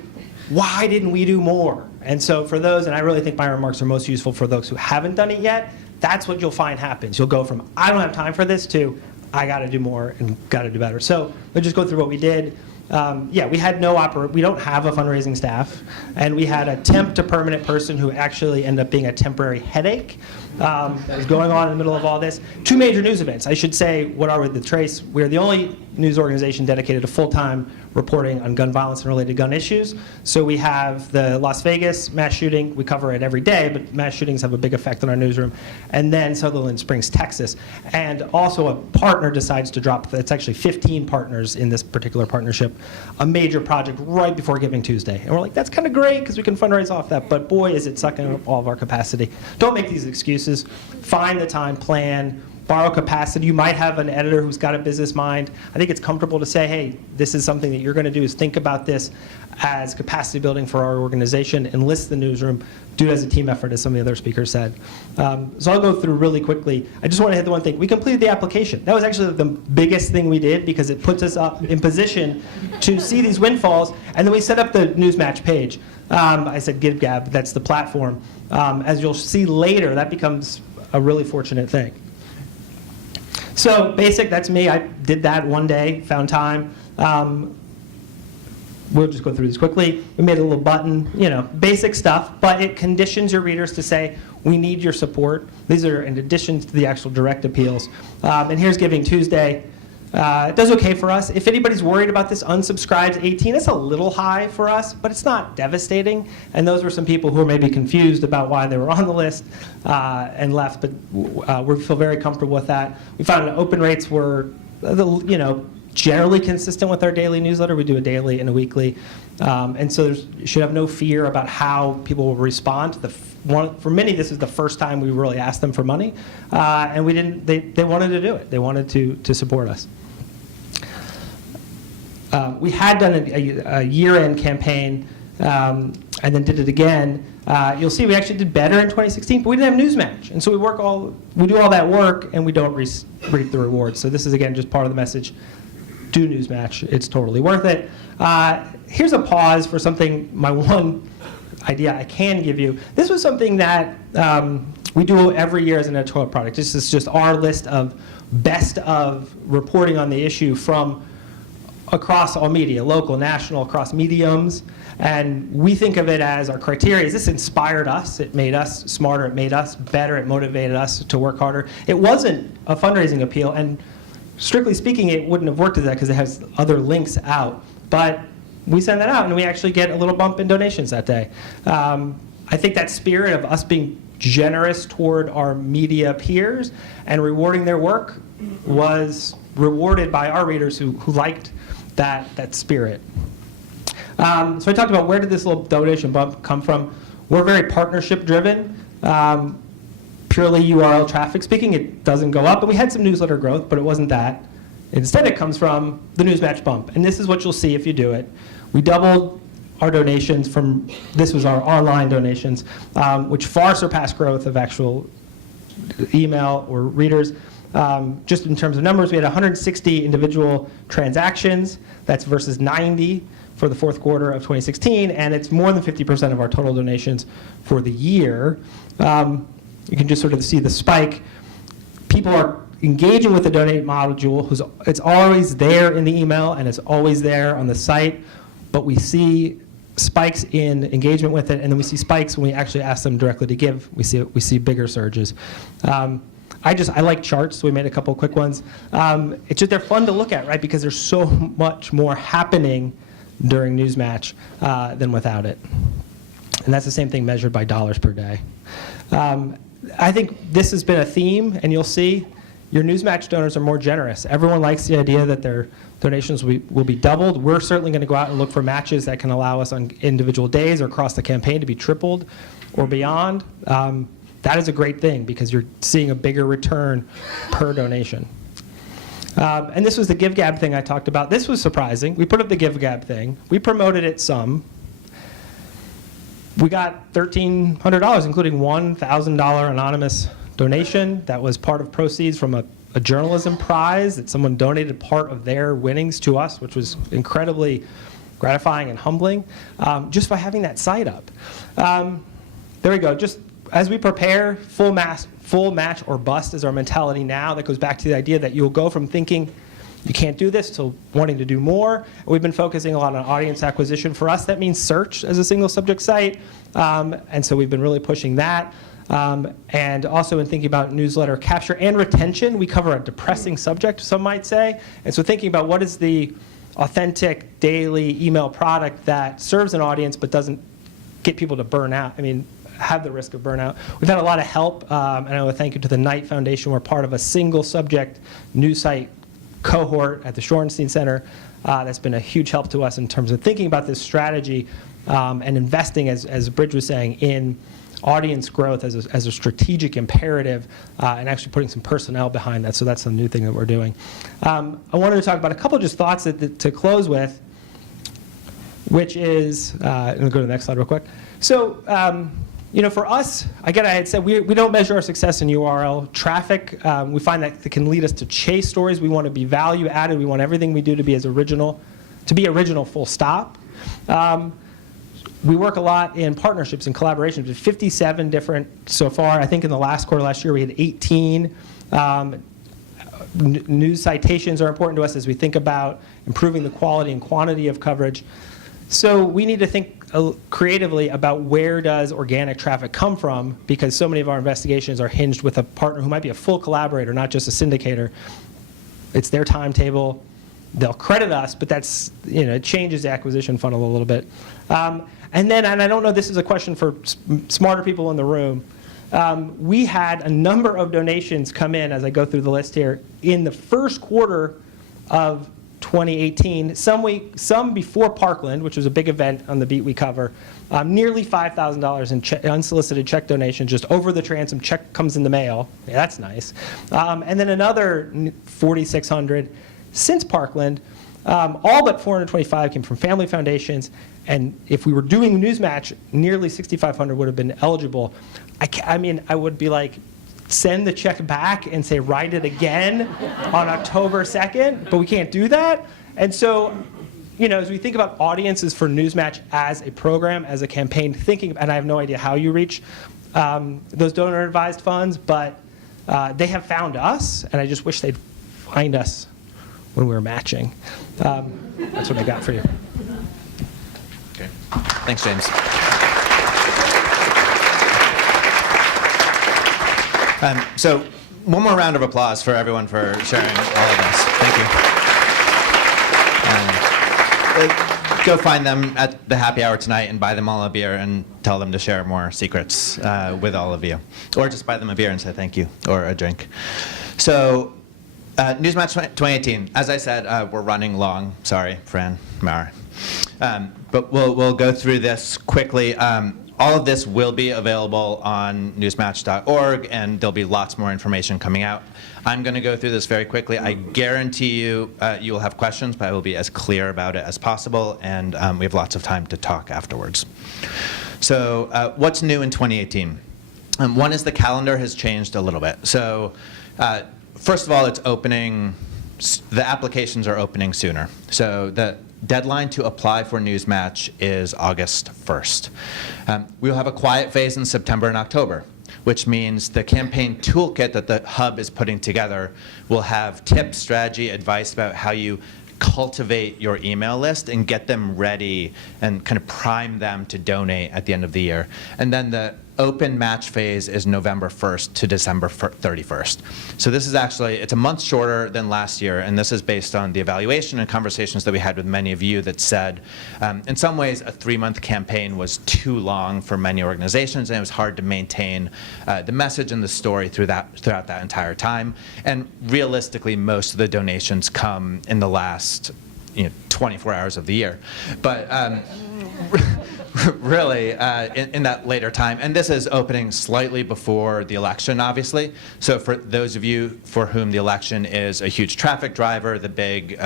why didn't we do more? And so for those, and I really think my remarks are most useful for those who haven't done it yet, that's what you'll find happens. You'll go from, I don't have time for this, to, I got to do more and got to do better. So let's just go through what we did. We had we don't have a fundraising staff, and we had a temp to permanent person who actually ended up being a temporary headache that was going on in the middle of all this. 2 major news events. I should say, what are we, The Trace? We're the only news organization dedicated to full-time reporting on gun violence and related gun issues. So we have the Las Vegas mass shooting. We cover it every day, but mass shootings have a big effect on our newsroom. And then Sutherland Springs, Texas. And also a partner decides to drop, it's actually 15 partners in this particular partnership, a major project right before Giving Tuesday. And we're like, that's kind of great because we can fundraise off that, but boy, is it sucking up all of our capacity. Don't make these excuses. Find the time, plan, borrow capacity. You might have an editor who's got a business mind. I think it's comfortable to say, hey, this is something that you're going to do, is think about this as capacity building for our organization, enlist the newsroom, do it as a team effort, as some of the other speakers said. So I'll go through really quickly. I just want to hit the one thing. We completed the application. That was actually the biggest thing we did because it puts us up in position to see these windfalls, and then we set up the NewsMatch page. I said GiveGab, that's the platform. As you'll see later, that becomes a really fortunate thing. So basic, that's me. I did that one day, found time. We'll just go through this quickly. We made a little button, basic stuff, but it conditions your readers to say, we need your support. These are in addition to the actual direct appeals. And here's Giving Tuesday. It does okay for us. If anybody's worried about this unsubscribed 18, it's a little high for us, but it's not devastating. And those were some people who were maybe confused about why they were on the list and left, but we feel very comfortable with that. We found that open rates were, generally consistent with our daily newsletter. We do a daily and a weekly. And so you should have no fear about how people will respond. For many, this is the first time we really asked them for money. And we didn't. They wanted to do it. They wanted to support us. We had done a year-end campaign and then did it again. You'll see we actually did better in 2016, but we didn't have NewsMatch. And so we do all that work, and we don't reap the rewards. So this is, again, just part of the message. Do NewsMatch. It's totally worth it. Here's a pause for something, my one idea I can give you. This was something that we do every year as an editorial product. This is just our list of best of reporting on the issue from across all media, local, national, across mediums. And we think of it as our criteria is this inspired us, it made us smarter, it made us better, it motivated us to work harder. It wasn't a fundraising appeal, and strictly speaking, it wouldn't have worked as that because it has other links out. But we send that out, and we actually get a little bump in donations that day. I think that spirit of us being generous toward our media peers and rewarding their work was rewarded by our readers who liked that spirit. So I talked about where did this little donation bump come from. We're very partnership driven. Purely URL traffic speaking, it doesn't go up. And we had some newsletter growth, but it wasn't that. Instead, it comes from the NewsMatch bump. And this is what you'll see if you do it. We doubled our donations from, this was our online donations, which far surpassed growth of actual email or readers. Just in terms of numbers, we had 160 individual transactions. That's versus 90 for the fourth quarter of 2016, and it's more than 50% of our total donations for the year. You can just sort of see the spike. People are engaging with the donate module. It's always there in the email, and it's always there on the site, but we see spikes in engagement with it, and then we see spikes when we actually ask them directly to give. We see bigger surges. I like charts, so we made a couple quick ones. It's just, they're fun to look at, right? Because there's so much more happening during NewsMatch than without it. And that's the same thing measured by dollars per day. I think this has been a theme, and you'll see your NewsMatch donors are more generous. Everyone likes the idea that their donations will be doubled. We're certainly going to go out and look for matches that can allow us on individual days or across the campaign to be tripled or beyond. That is a great thing because you're seeing a bigger return per donation. And this was the GiveGab thing I talked about. This was surprising. We put up the GiveGab thing. We promoted it some. We got $1,300, including $1,000 anonymous donation that was part of proceeds from a journalism prize that someone donated part of their winnings to us, which was incredibly gratifying and humbling, just by having that site up. There we go. Just as we prepare, full match or bust is our mentality now. That goes back to the idea that you'll go from thinking you can't do this to wanting to do more. And we've been focusing a lot on audience acquisition. For us, that means search as a single subject site. And so we've been really pushing that. And also in thinking about newsletter capture and retention, we cover a depressing subject, some might say. And so thinking about what is the authentic daily email product that serves an audience but doesn't get people to burn out. Have the risk of burnout. We've had a lot of help, and I want to thank you to the Knight Foundation. We're part of a single subject news site cohort at the Shorenstein Center. That's been a huge help to us in terms of thinking about this strategy and investing, as Bridge was saying, in audience growth as a strategic imperative and actually putting some personnel behind that. So that's a new thing that we're doing. I wanted to talk about a couple of just thoughts to close with, which is, I'm going to go to the next slide real quick. So, for us, again, I had said we don't measure our success in URL traffic. We find that it can lead us to chase stories. We want to be value added. We want everything we do to be original full stop. We work a lot in partnerships and collaborations with 57 different so far. I think in the last quarter last year we had 18. News citations are important to us as we think about improving the quality and quantity of coverage. So we need to think creatively about where does organic traffic come from, because so many of our investigations are hinged with a partner who might be a full collaborator, not just a syndicator. It's their timetable. They'll credit us, but that's, it changes the acquisition funnel a little bit. And I don't know, this is a question for smarter people in the room. We had a number of donations come in, as I go through the list here, in the first quarter of 2018, some before Parkland, which was a big event on the beat we cover, nearly $5,000 in unsolicited check donations, just over the transom, check comes in the mail. Yeah, that's nice. And then another 4,600 since Parkland. All but 425 came from family foundations, and if we were doing NewsMatch, nearly 6,500 would have been eligible. I would be like, send the check back and say write it again on October 2nd, but we can't do that. And so, as we think about audiences for NewsMatch as a program, as a campaign, and I have no idea how you reach those donor-advised funds, but they have found us, and I just wish they'd find us when we were matching. That's what I got for you. Okay. Thanks, James. So one more round of applause for everyone for sharing all of this. Thank you. Go find them at the happy hour tonight and buy them all a beer and tell them to share more secrets with all of you. Or just buy them a beer and say thank you, or a drink. So NewsMatch 2018, as I said, we're running long. Sorry, Fran, Mara. But we'll go through this quickly. All of this will be available on newsmatch.org, and there'll be lots more information coming out. I'm going to go through this very quickly. I guarantee you you will have questions, but I will be as clear about it as possible, and we have lots of time to talk afterwards. So what's new in 2018? One is the calendar has changed a little bit. So first of all, it's opening, the applications are opening sooner. So the deadline to apply for NewsMatch is August 1st. We'll have a quiet phase in September and October, which means the campaign toolkit that the hub is putting together will have tips, strategy, advice about how you cultivate your email list and get them ready and kind of prime them to donate at the end of the year. And then the open match phase is November 1st to December 31st. So this is actually, it's a month shorter than last year, and this is based on the evaluation and conversations that we had with many of you that said, in some ways, a 3-month campaign was too long for many organizations, and it was hard to maintain the message and the story throughout that entire time. And realistically, most of the donations come in the last 24 hours of the year. But really, in that later time. And this is opening slightly before the election, obviously. So for those of you for whom the election is a huge traffic driver, the big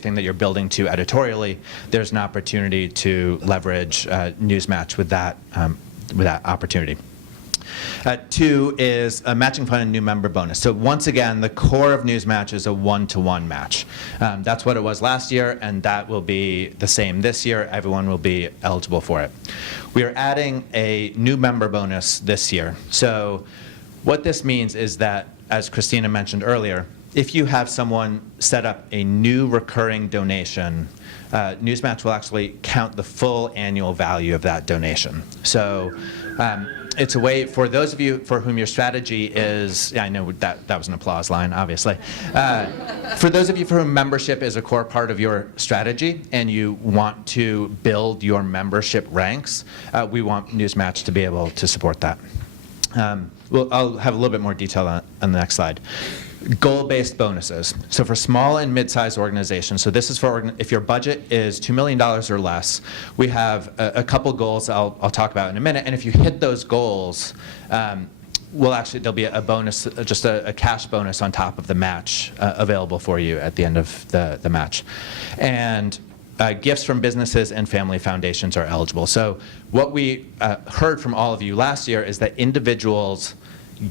thing that you're building to editorially, there's an opportunity to leverage NewsMatch with that opportunity. 2 is a matching fund and new member bonus. So once again, the core of NewsMatch is a 1-to-1 match. That's what it was last year, and that will be the same this year. Everyone will be eligible for it. We are adding a new member bonus this year. So what this means is that, as Christina mentioned earlier, if you have someone set up a new recurring donation, NewsMatch will actually count the full annual value of that donation. So it's a way for those of you for whom your strategy is, I know that was an applause line, obviously. For those of you for whom membership is a core part of your strategy and you want to build your membership ranks, we want NewsMatch to be able to support that. I'll have a little bit more detail on the next slide. Goal-based bonuses. So for small and mid-sized organizations, so this is for if your budget is $2 million or less, we have a couple goals I'll talk about in a minute. And if you hit those goals, there'll be a bonus, just a cash bonus on top of the match available for you at the end of the match. And gifts from businesses and family foundations are eligible. So what we heard from all of you last year is that individuals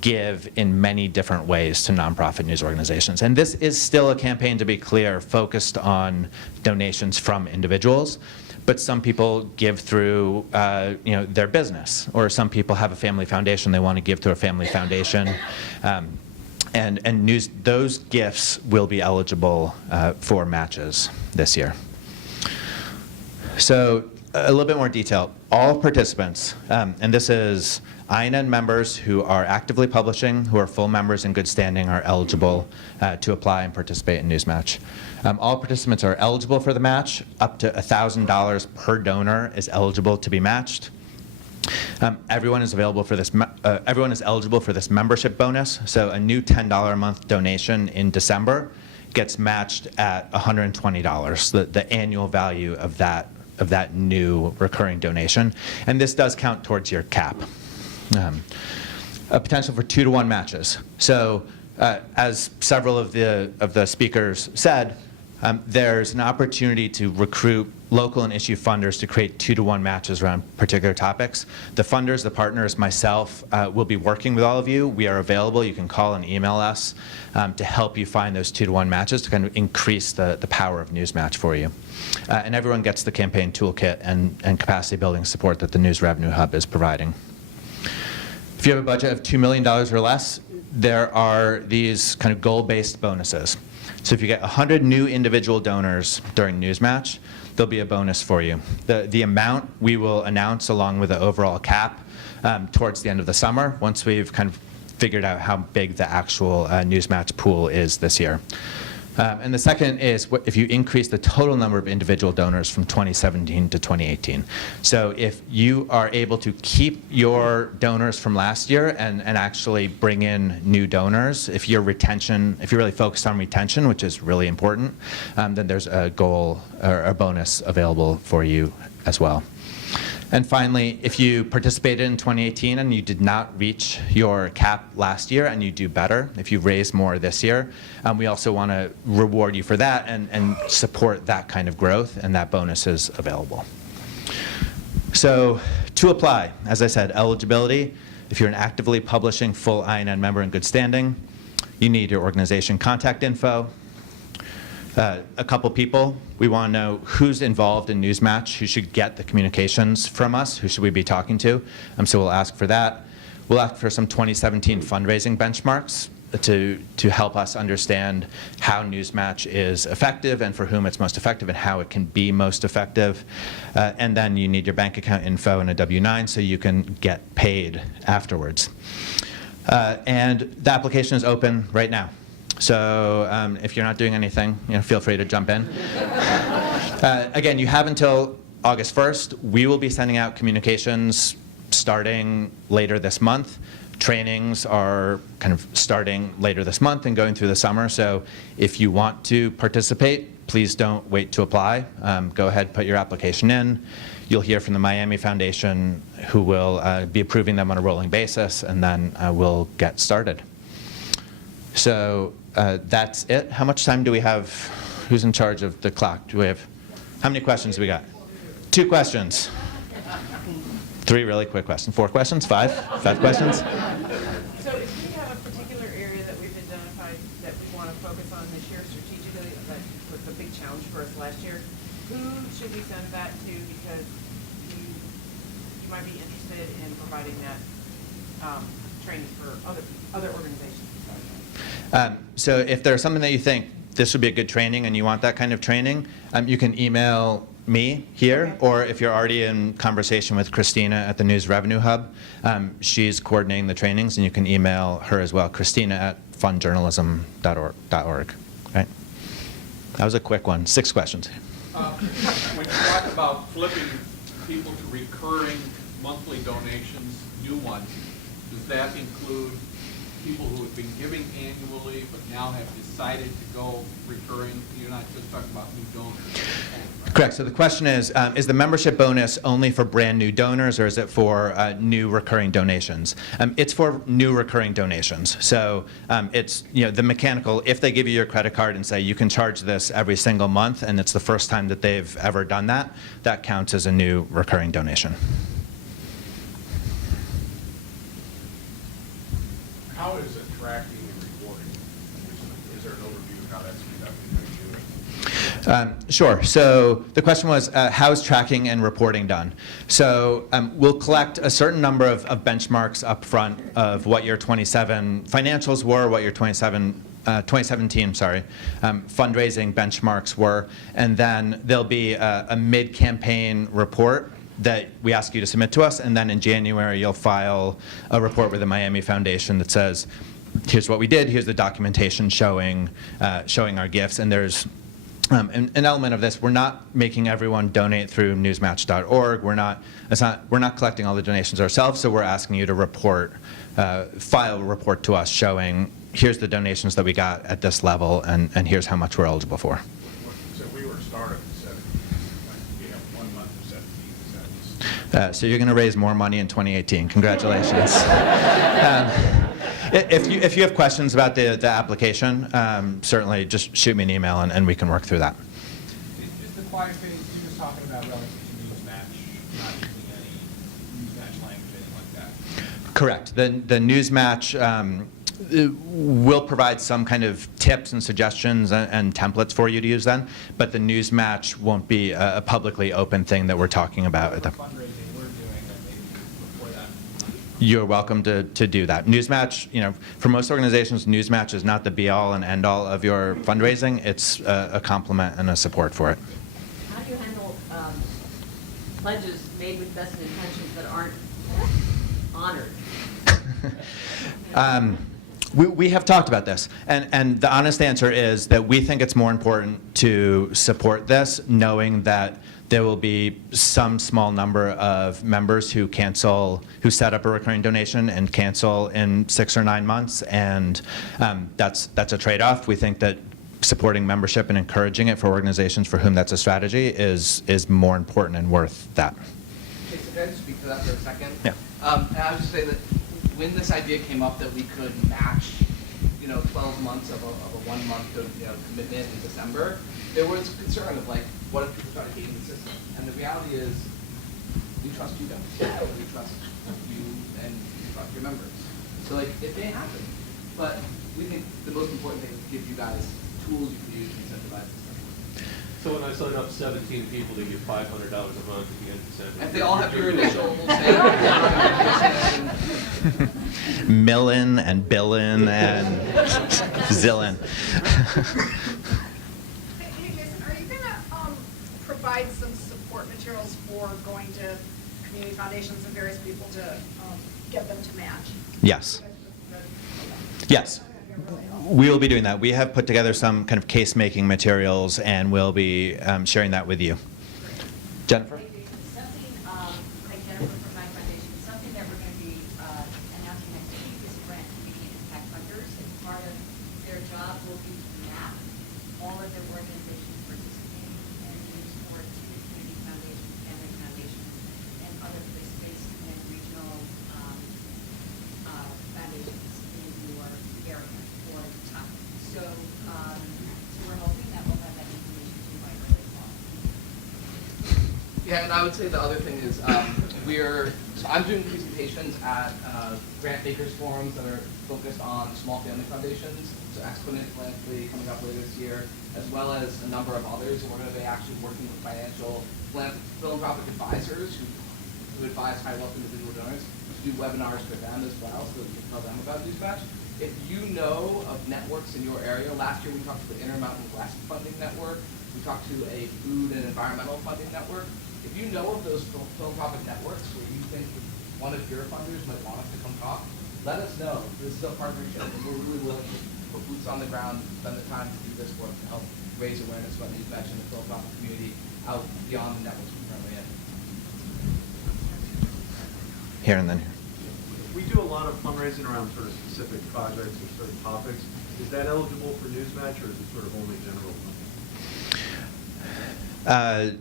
give in many different ways to nonprofit news organizations. And this is still a campaign, to be clear, focused on donations from individuals. But some people give through their business, or some people have a family foundation, they want to give through a family foundation. And those gifts will be eligible for matches this year. So a little bit more detail. All participants, and this is INN members who are actively publishing, who are full members in good standing, are eligible to apply and participate in NewsMatch. All participants are eligible for the match. Up to $1,000 per donor is eligible to be matched. Everyone is available for this. Everyone is eligible for this membership bonus. So a new $10 a month donation in December gets matched at $120, the annual value of that new recurring donation, and this does count towards your cap. A potential for 2-to-1 matches. So, as several of the speakers said, there's an opportunity to recruit local and issue funders to create 2-to-1 matches around particular topics. The funders, the partners, myself, will be working with all of you. We are available. You can call and email us to help you find those 2-to-1 matches to kind of increase the power of NewsMatch for you. And everyone gets the campaign toolkit and capacity building support that the News Revenue Hub is providing. If you have a budget of $2 million or less, there are these kind of goal-based bonuses. So if you get 100 new individual donors during NewsMatch, there'll be a bonus for you. The amount we will announce along with the overall cap towards the end of the summer, once we've kind of figured out how big the actual NewsMatch pool is this year. And the second is if you increase the total number of individual donors from 2017 to 2018. So if you are able to keep your donors from last year and actually bring in new donors, if you're really focused on retention, which is really important, then there's a goal or a bonus available for you as well. And finally, if you participated in 2018 and you did not reach your cap last year and you do better, if you raise more this year, we also want to reward you for that and support that kind of growth, and that bonus is available. So to apply, as I said, eligibility, if you're an actively publishing full INN member in good standing, you need your organization contact info, a couple people. We want to know who's involved in NewsMatch, who should get the communications from us, who should we be talking to. So we'll ask for that. We'll ask for some 2017 fundraising benchmarks to help us understand how NewsMatch is effective and for whom it's most effective and how it can be most effective. And then you need your bank account info and a W-9 so you can get paid afterwards. And the application is open right now. So if you're not doing anything, feel free to jump in. Again, you have until August 1st. We will be sending out communications starting later this month. Trainings are kind of starting later this month and going through the summer. So if you want to participate, please don't wait to apply. Go ahead, put your application in. You'll hear from the Miami Foundation, who will be approving them on a rolling basis, and then we'll get started. So that's it. How much time do we have? Who's in charge of the clock? Do we have? How many questions do we got? 2 questions. 3 really quick questions. 4 questions? 5? 5 questions? So if we have a particular area that we've identified that we want to focus on this year strategically, that was a big challenge for us last year, who should we send that to? Because you might be interested in providing that training for other organizations. So if there's something that you think this would be a good training and you want that kind of training, you can email me here, or if you're already in conversation with Christina at the News Revenue Hub, she's coordinating the trainings, and you can email her as well, christina@funjournalism.org. Right? That was a quick one. 6 questions. When you talk about flipping people to recurring monthly donations, new ones, does that include people who have been giving annually but now have decided to go recurring? You're not just talking about new donors. Correct. So the question is the membership bonus only for brand new donors, or is it for new recurring donations? It's for new recurring donations. So it's the mechanical, if they give you your credit card and say you can charge this every single month, and it's the first time that they've ever done that, that counts as a new recurring donation. How is it tracking and reporting? Is there an overview of how that's conducted? Sure. So the question was, how is tracking and reporting done? So we'll collect a certain number of benchmarks up front of what your 27 financials were, what your 27 2017, fundraising benchmarks were, and then there'll be a mid-campaign report that we ask you to submit to us, and then in January you'll file a report with the Miami Foundation that says, here's what we did, here's the documentation showing our gifts, and there's an element of this. We're not making everyone donate through newsmatch.org. We're not collecting all the donations ourselves, so we're asking you to file a report to us showing, here's the donations that we got at this level, and here's how much we're eligible for. So we were started in 17, we have 1 month of 17, So you're going to raise more money in 2018. Congratulations. If you have questions about the application, certainly just shoot me an email and we can work through that. Is the quiet phase you were talking about relative to NewsMatch, not using any NewsMatch language, anything like that? Correct. The NewsMatch will provide some kind of tips and suggestions and templates for you to use then, but the NewsMatch won't be a publicly open thing that we're talking about. Fundraising we're doing that maybe before that. You're welcome to do that. NewsMatch, for most organizations, NewsMatch is not the be-all and end-all of your fundraising. It's a complement and a support for it. How do you handle pledges made with best intentions that aren't honored? We have talked about this, and the honest answer is that we think it's more important to support this, knowing that there will be some small number of members who set up a recurring donation and cancel in 6 or 9 months, and that's a trade-off. We think that supporting membership and encouraging it for organizations for whom that's a strategy is more important and worth that. Okay, so can I just speak to that for a second? Yeah. And I would just say that when this idea came up that we could match, 12 months of a 1 month commitment in December, there was concern of what if people try to game the system? And the reality is, we trust you guys, we trust you, and we trust your members. So it may happen, but we think the most important thing is to give you guys tools you can use to incentivize this stuff. So when I sign up 17 people to give $500 a month at the end of December. If they all have your initials, Millin and Billin and Zillin. Hey Jason, are you going to provide some support materials for going to community foundations and various people to get them to match? Yes. Yes. We will be doing that. We have put together some kind of case-making materials, and we'll be sharing that with you. Jennifer? Something, like Jennifer from my foundation, something that we're going to be announcing next week is a grant for community impact funders. As part of their job will be to map all of their organizations participating and use for community foundations, family foundations, and other place-based and regional foundations in your area or the top. So we're hoping that we'll have that information to you by early fall. Yeah, and I would say the other thing is I'm doing presentations at grant makers forums that are focused on small family foundations, so Exponent Philanthropy coming up later this year, as well as a number of others. And we're going to be actually working with financial philanthropic advisors who advise high wealth individual donors to do webinars for them as well, so that we can tell them about NewsMatch. If you know of networks in your area, last year we talked to the Intermountain West Funding Network, we talked to a food and environmental funding network. If you know of those philanthropic networks where you think one of your funders might want us to come talk, let us know. This is a partnership, and we're really willing to put boots on the ground, spend the time to do this work to help raise awareness about NewsMatch and the philanthropic community out beyond the networks we're currently in. Here and then here. We do a lot of fundraising around sort of specific projects or certain topics. Is that eligible for NewsMatch, or is it sort of only general funding?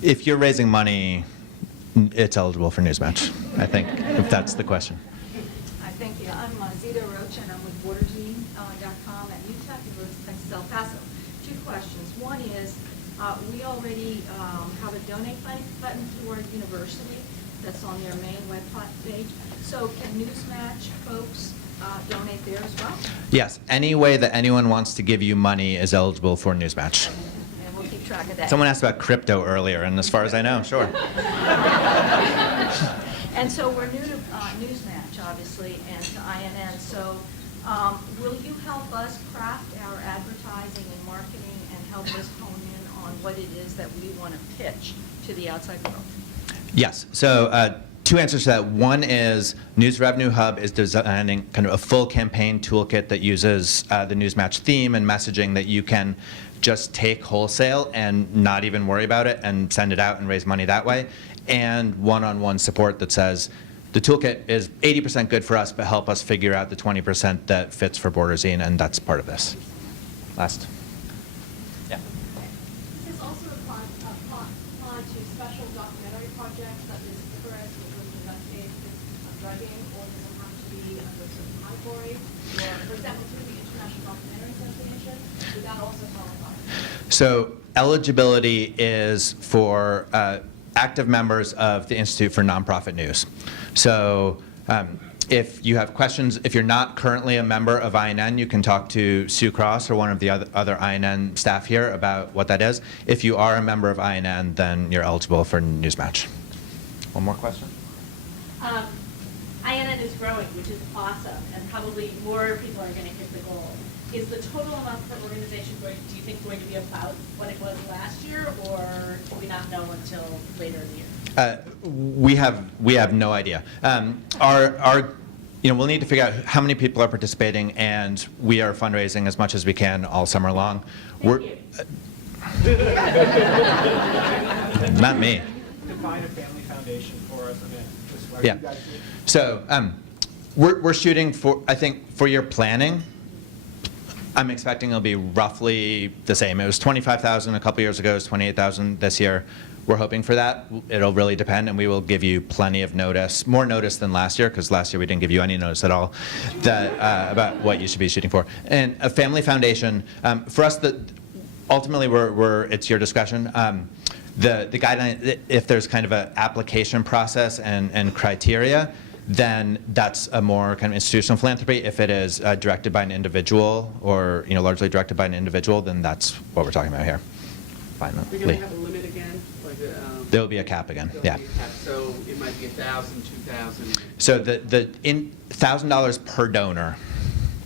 If you're raising money, it's eligible for NewsMatch, I think, if that's the question. Thank you. I'm Zita Roach, and I'm with BorderGene.com at UTEP, University of Texas, El Paso. 2 questions. One is, we already have a donate button to our university that's on their main web page. So can NewsMatch folks donate there as well? Yes, any way that anyone wants to give you money is eligible for NewsMatch. And we'll keep track of that. Someone asked about crypto earlier, and as far as I know, sure. And so we're new to NewsMatch, obviously, and to INN. So Will you help us craft our advertising and marketing and help us hone in on what it is that we want to pitch to the outside world? Yes. So two answers to that. One is News Revenue Hub is designing kind of a full campaign toolkit that uses the NewsMatch theme and messaging that you can just take wholesale and not even worry about it and send it out and raise money that way. And one-on-one support that says, the toolkit is 80% good for us, but help us figure out the 20% that fits for Borderzine, and that's part of this. Last. Yeah. This is also applied to special documentary projects such as Icarus, which was investigated with drugging, or does it have to be under a certain category? Or, for example, through the International Documentary Association, would that also qualify? So eligibility is for active members of the Institute for Nonprofit News. So if you have questions, if you're not currently a member of INN, you can talk to Sue Cross or one of the other INN staff here about what that is. If you are a member of INN, then you're eligible for NewsMatch. One more question? INN is growing, which is awesome, and probably more people are going to hit the goal. Is the total amount per organization do you think going to be about what it was last year, or do we not know until later in the year? We have no idea. We'll need to figure out how many people are participating, and we are fundraising as much as we can all summer long. Not me. Define a family foundation for us. Yeah. So we're shooting for, I think, for your planning, I'm expecting it'll be roughly the same. It was 25,000 a couple years ago. It's 28,000 this year. We're hoping for that. It'll really depend, and we will give you plenty of notice, more notice than last year, because last year we didn't give you any notice at all, about what you should be shooting for. And a family foundation, for us, ultimately, it's your discussion. The guideline, if there's kind of an application process and criteria, then that's a more kind of institutional philanthropy. If it is directed by an individual, or largely directed by an individual, then that's what we're talking about here. Finally. We're going to have a limit again? There will be a cap again, yeah. So it might be 1,000, 2,000. So the $1,000 per donor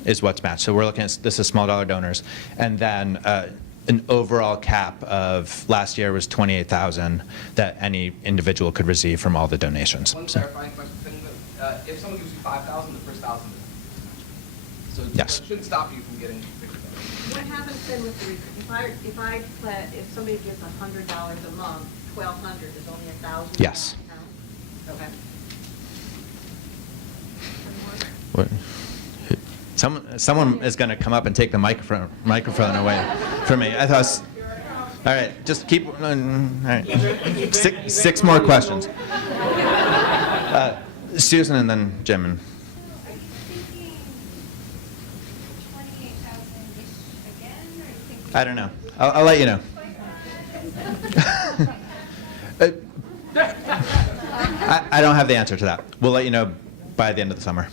is what's matched. So we're looking at, this is small dollar donors, and then an overall cap of last year was 28,000 that any individual could receive from all the donations. One clarifying question. If someone gives you 5,000, the first 1,000 is. So yes. It shouldn't stop you from getting bigger. What happens then with the if somebody gives $100 a month, 1,200 is only 1,000? Yes. Okay. What? Someone is going to come up and take the microphone away from me. I thought. All right, just keep. All right, six more questions. Susan and then Jim. And I don't know. I'll let you know. I don't have the answer to that. We'll let you know by the end of the summer.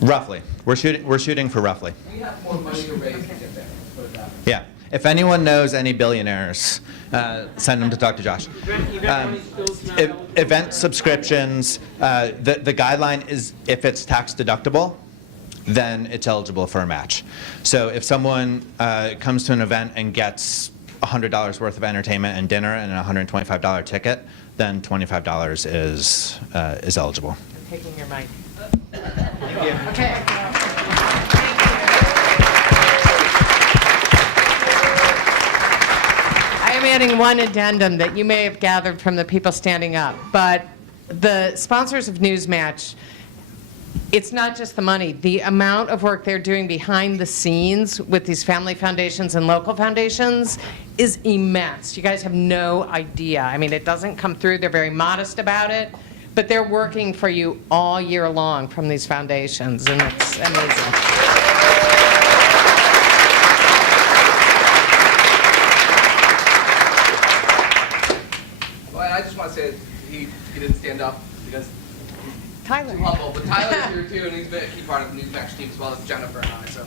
Roughly. We're shooting for roughly. We have more money to raise to get there. Let's put it that way. Yeah. If anyone knows any billionaires, send them to talk to Josh. Event subscriptions, the guideline is if it's tax deductible, then it's eligible for a match. So if someone comes to an event and gets $100 worth of entertainment and dinner and a $125 ticket, then $25 is eligible. I'm taking your mic. Thank you. Okay. I am adding one addendum that you may have gathered from the people standing up, but the sponsors of NewsMatch, it's not just the money. The amount of work they're doing behind the scenes with these family foundations and local foundations is immense. You guys have no idea. I mean, it doesn't come through. They're very modest about it, but they're working for you all year long from these foundations, and it's amazing. Well, I just want to say that he didn't stand up because Tyler. too humble, but Tyler's here too, and he's been a key part of the NewsMatch team as well as Jennifer and I. So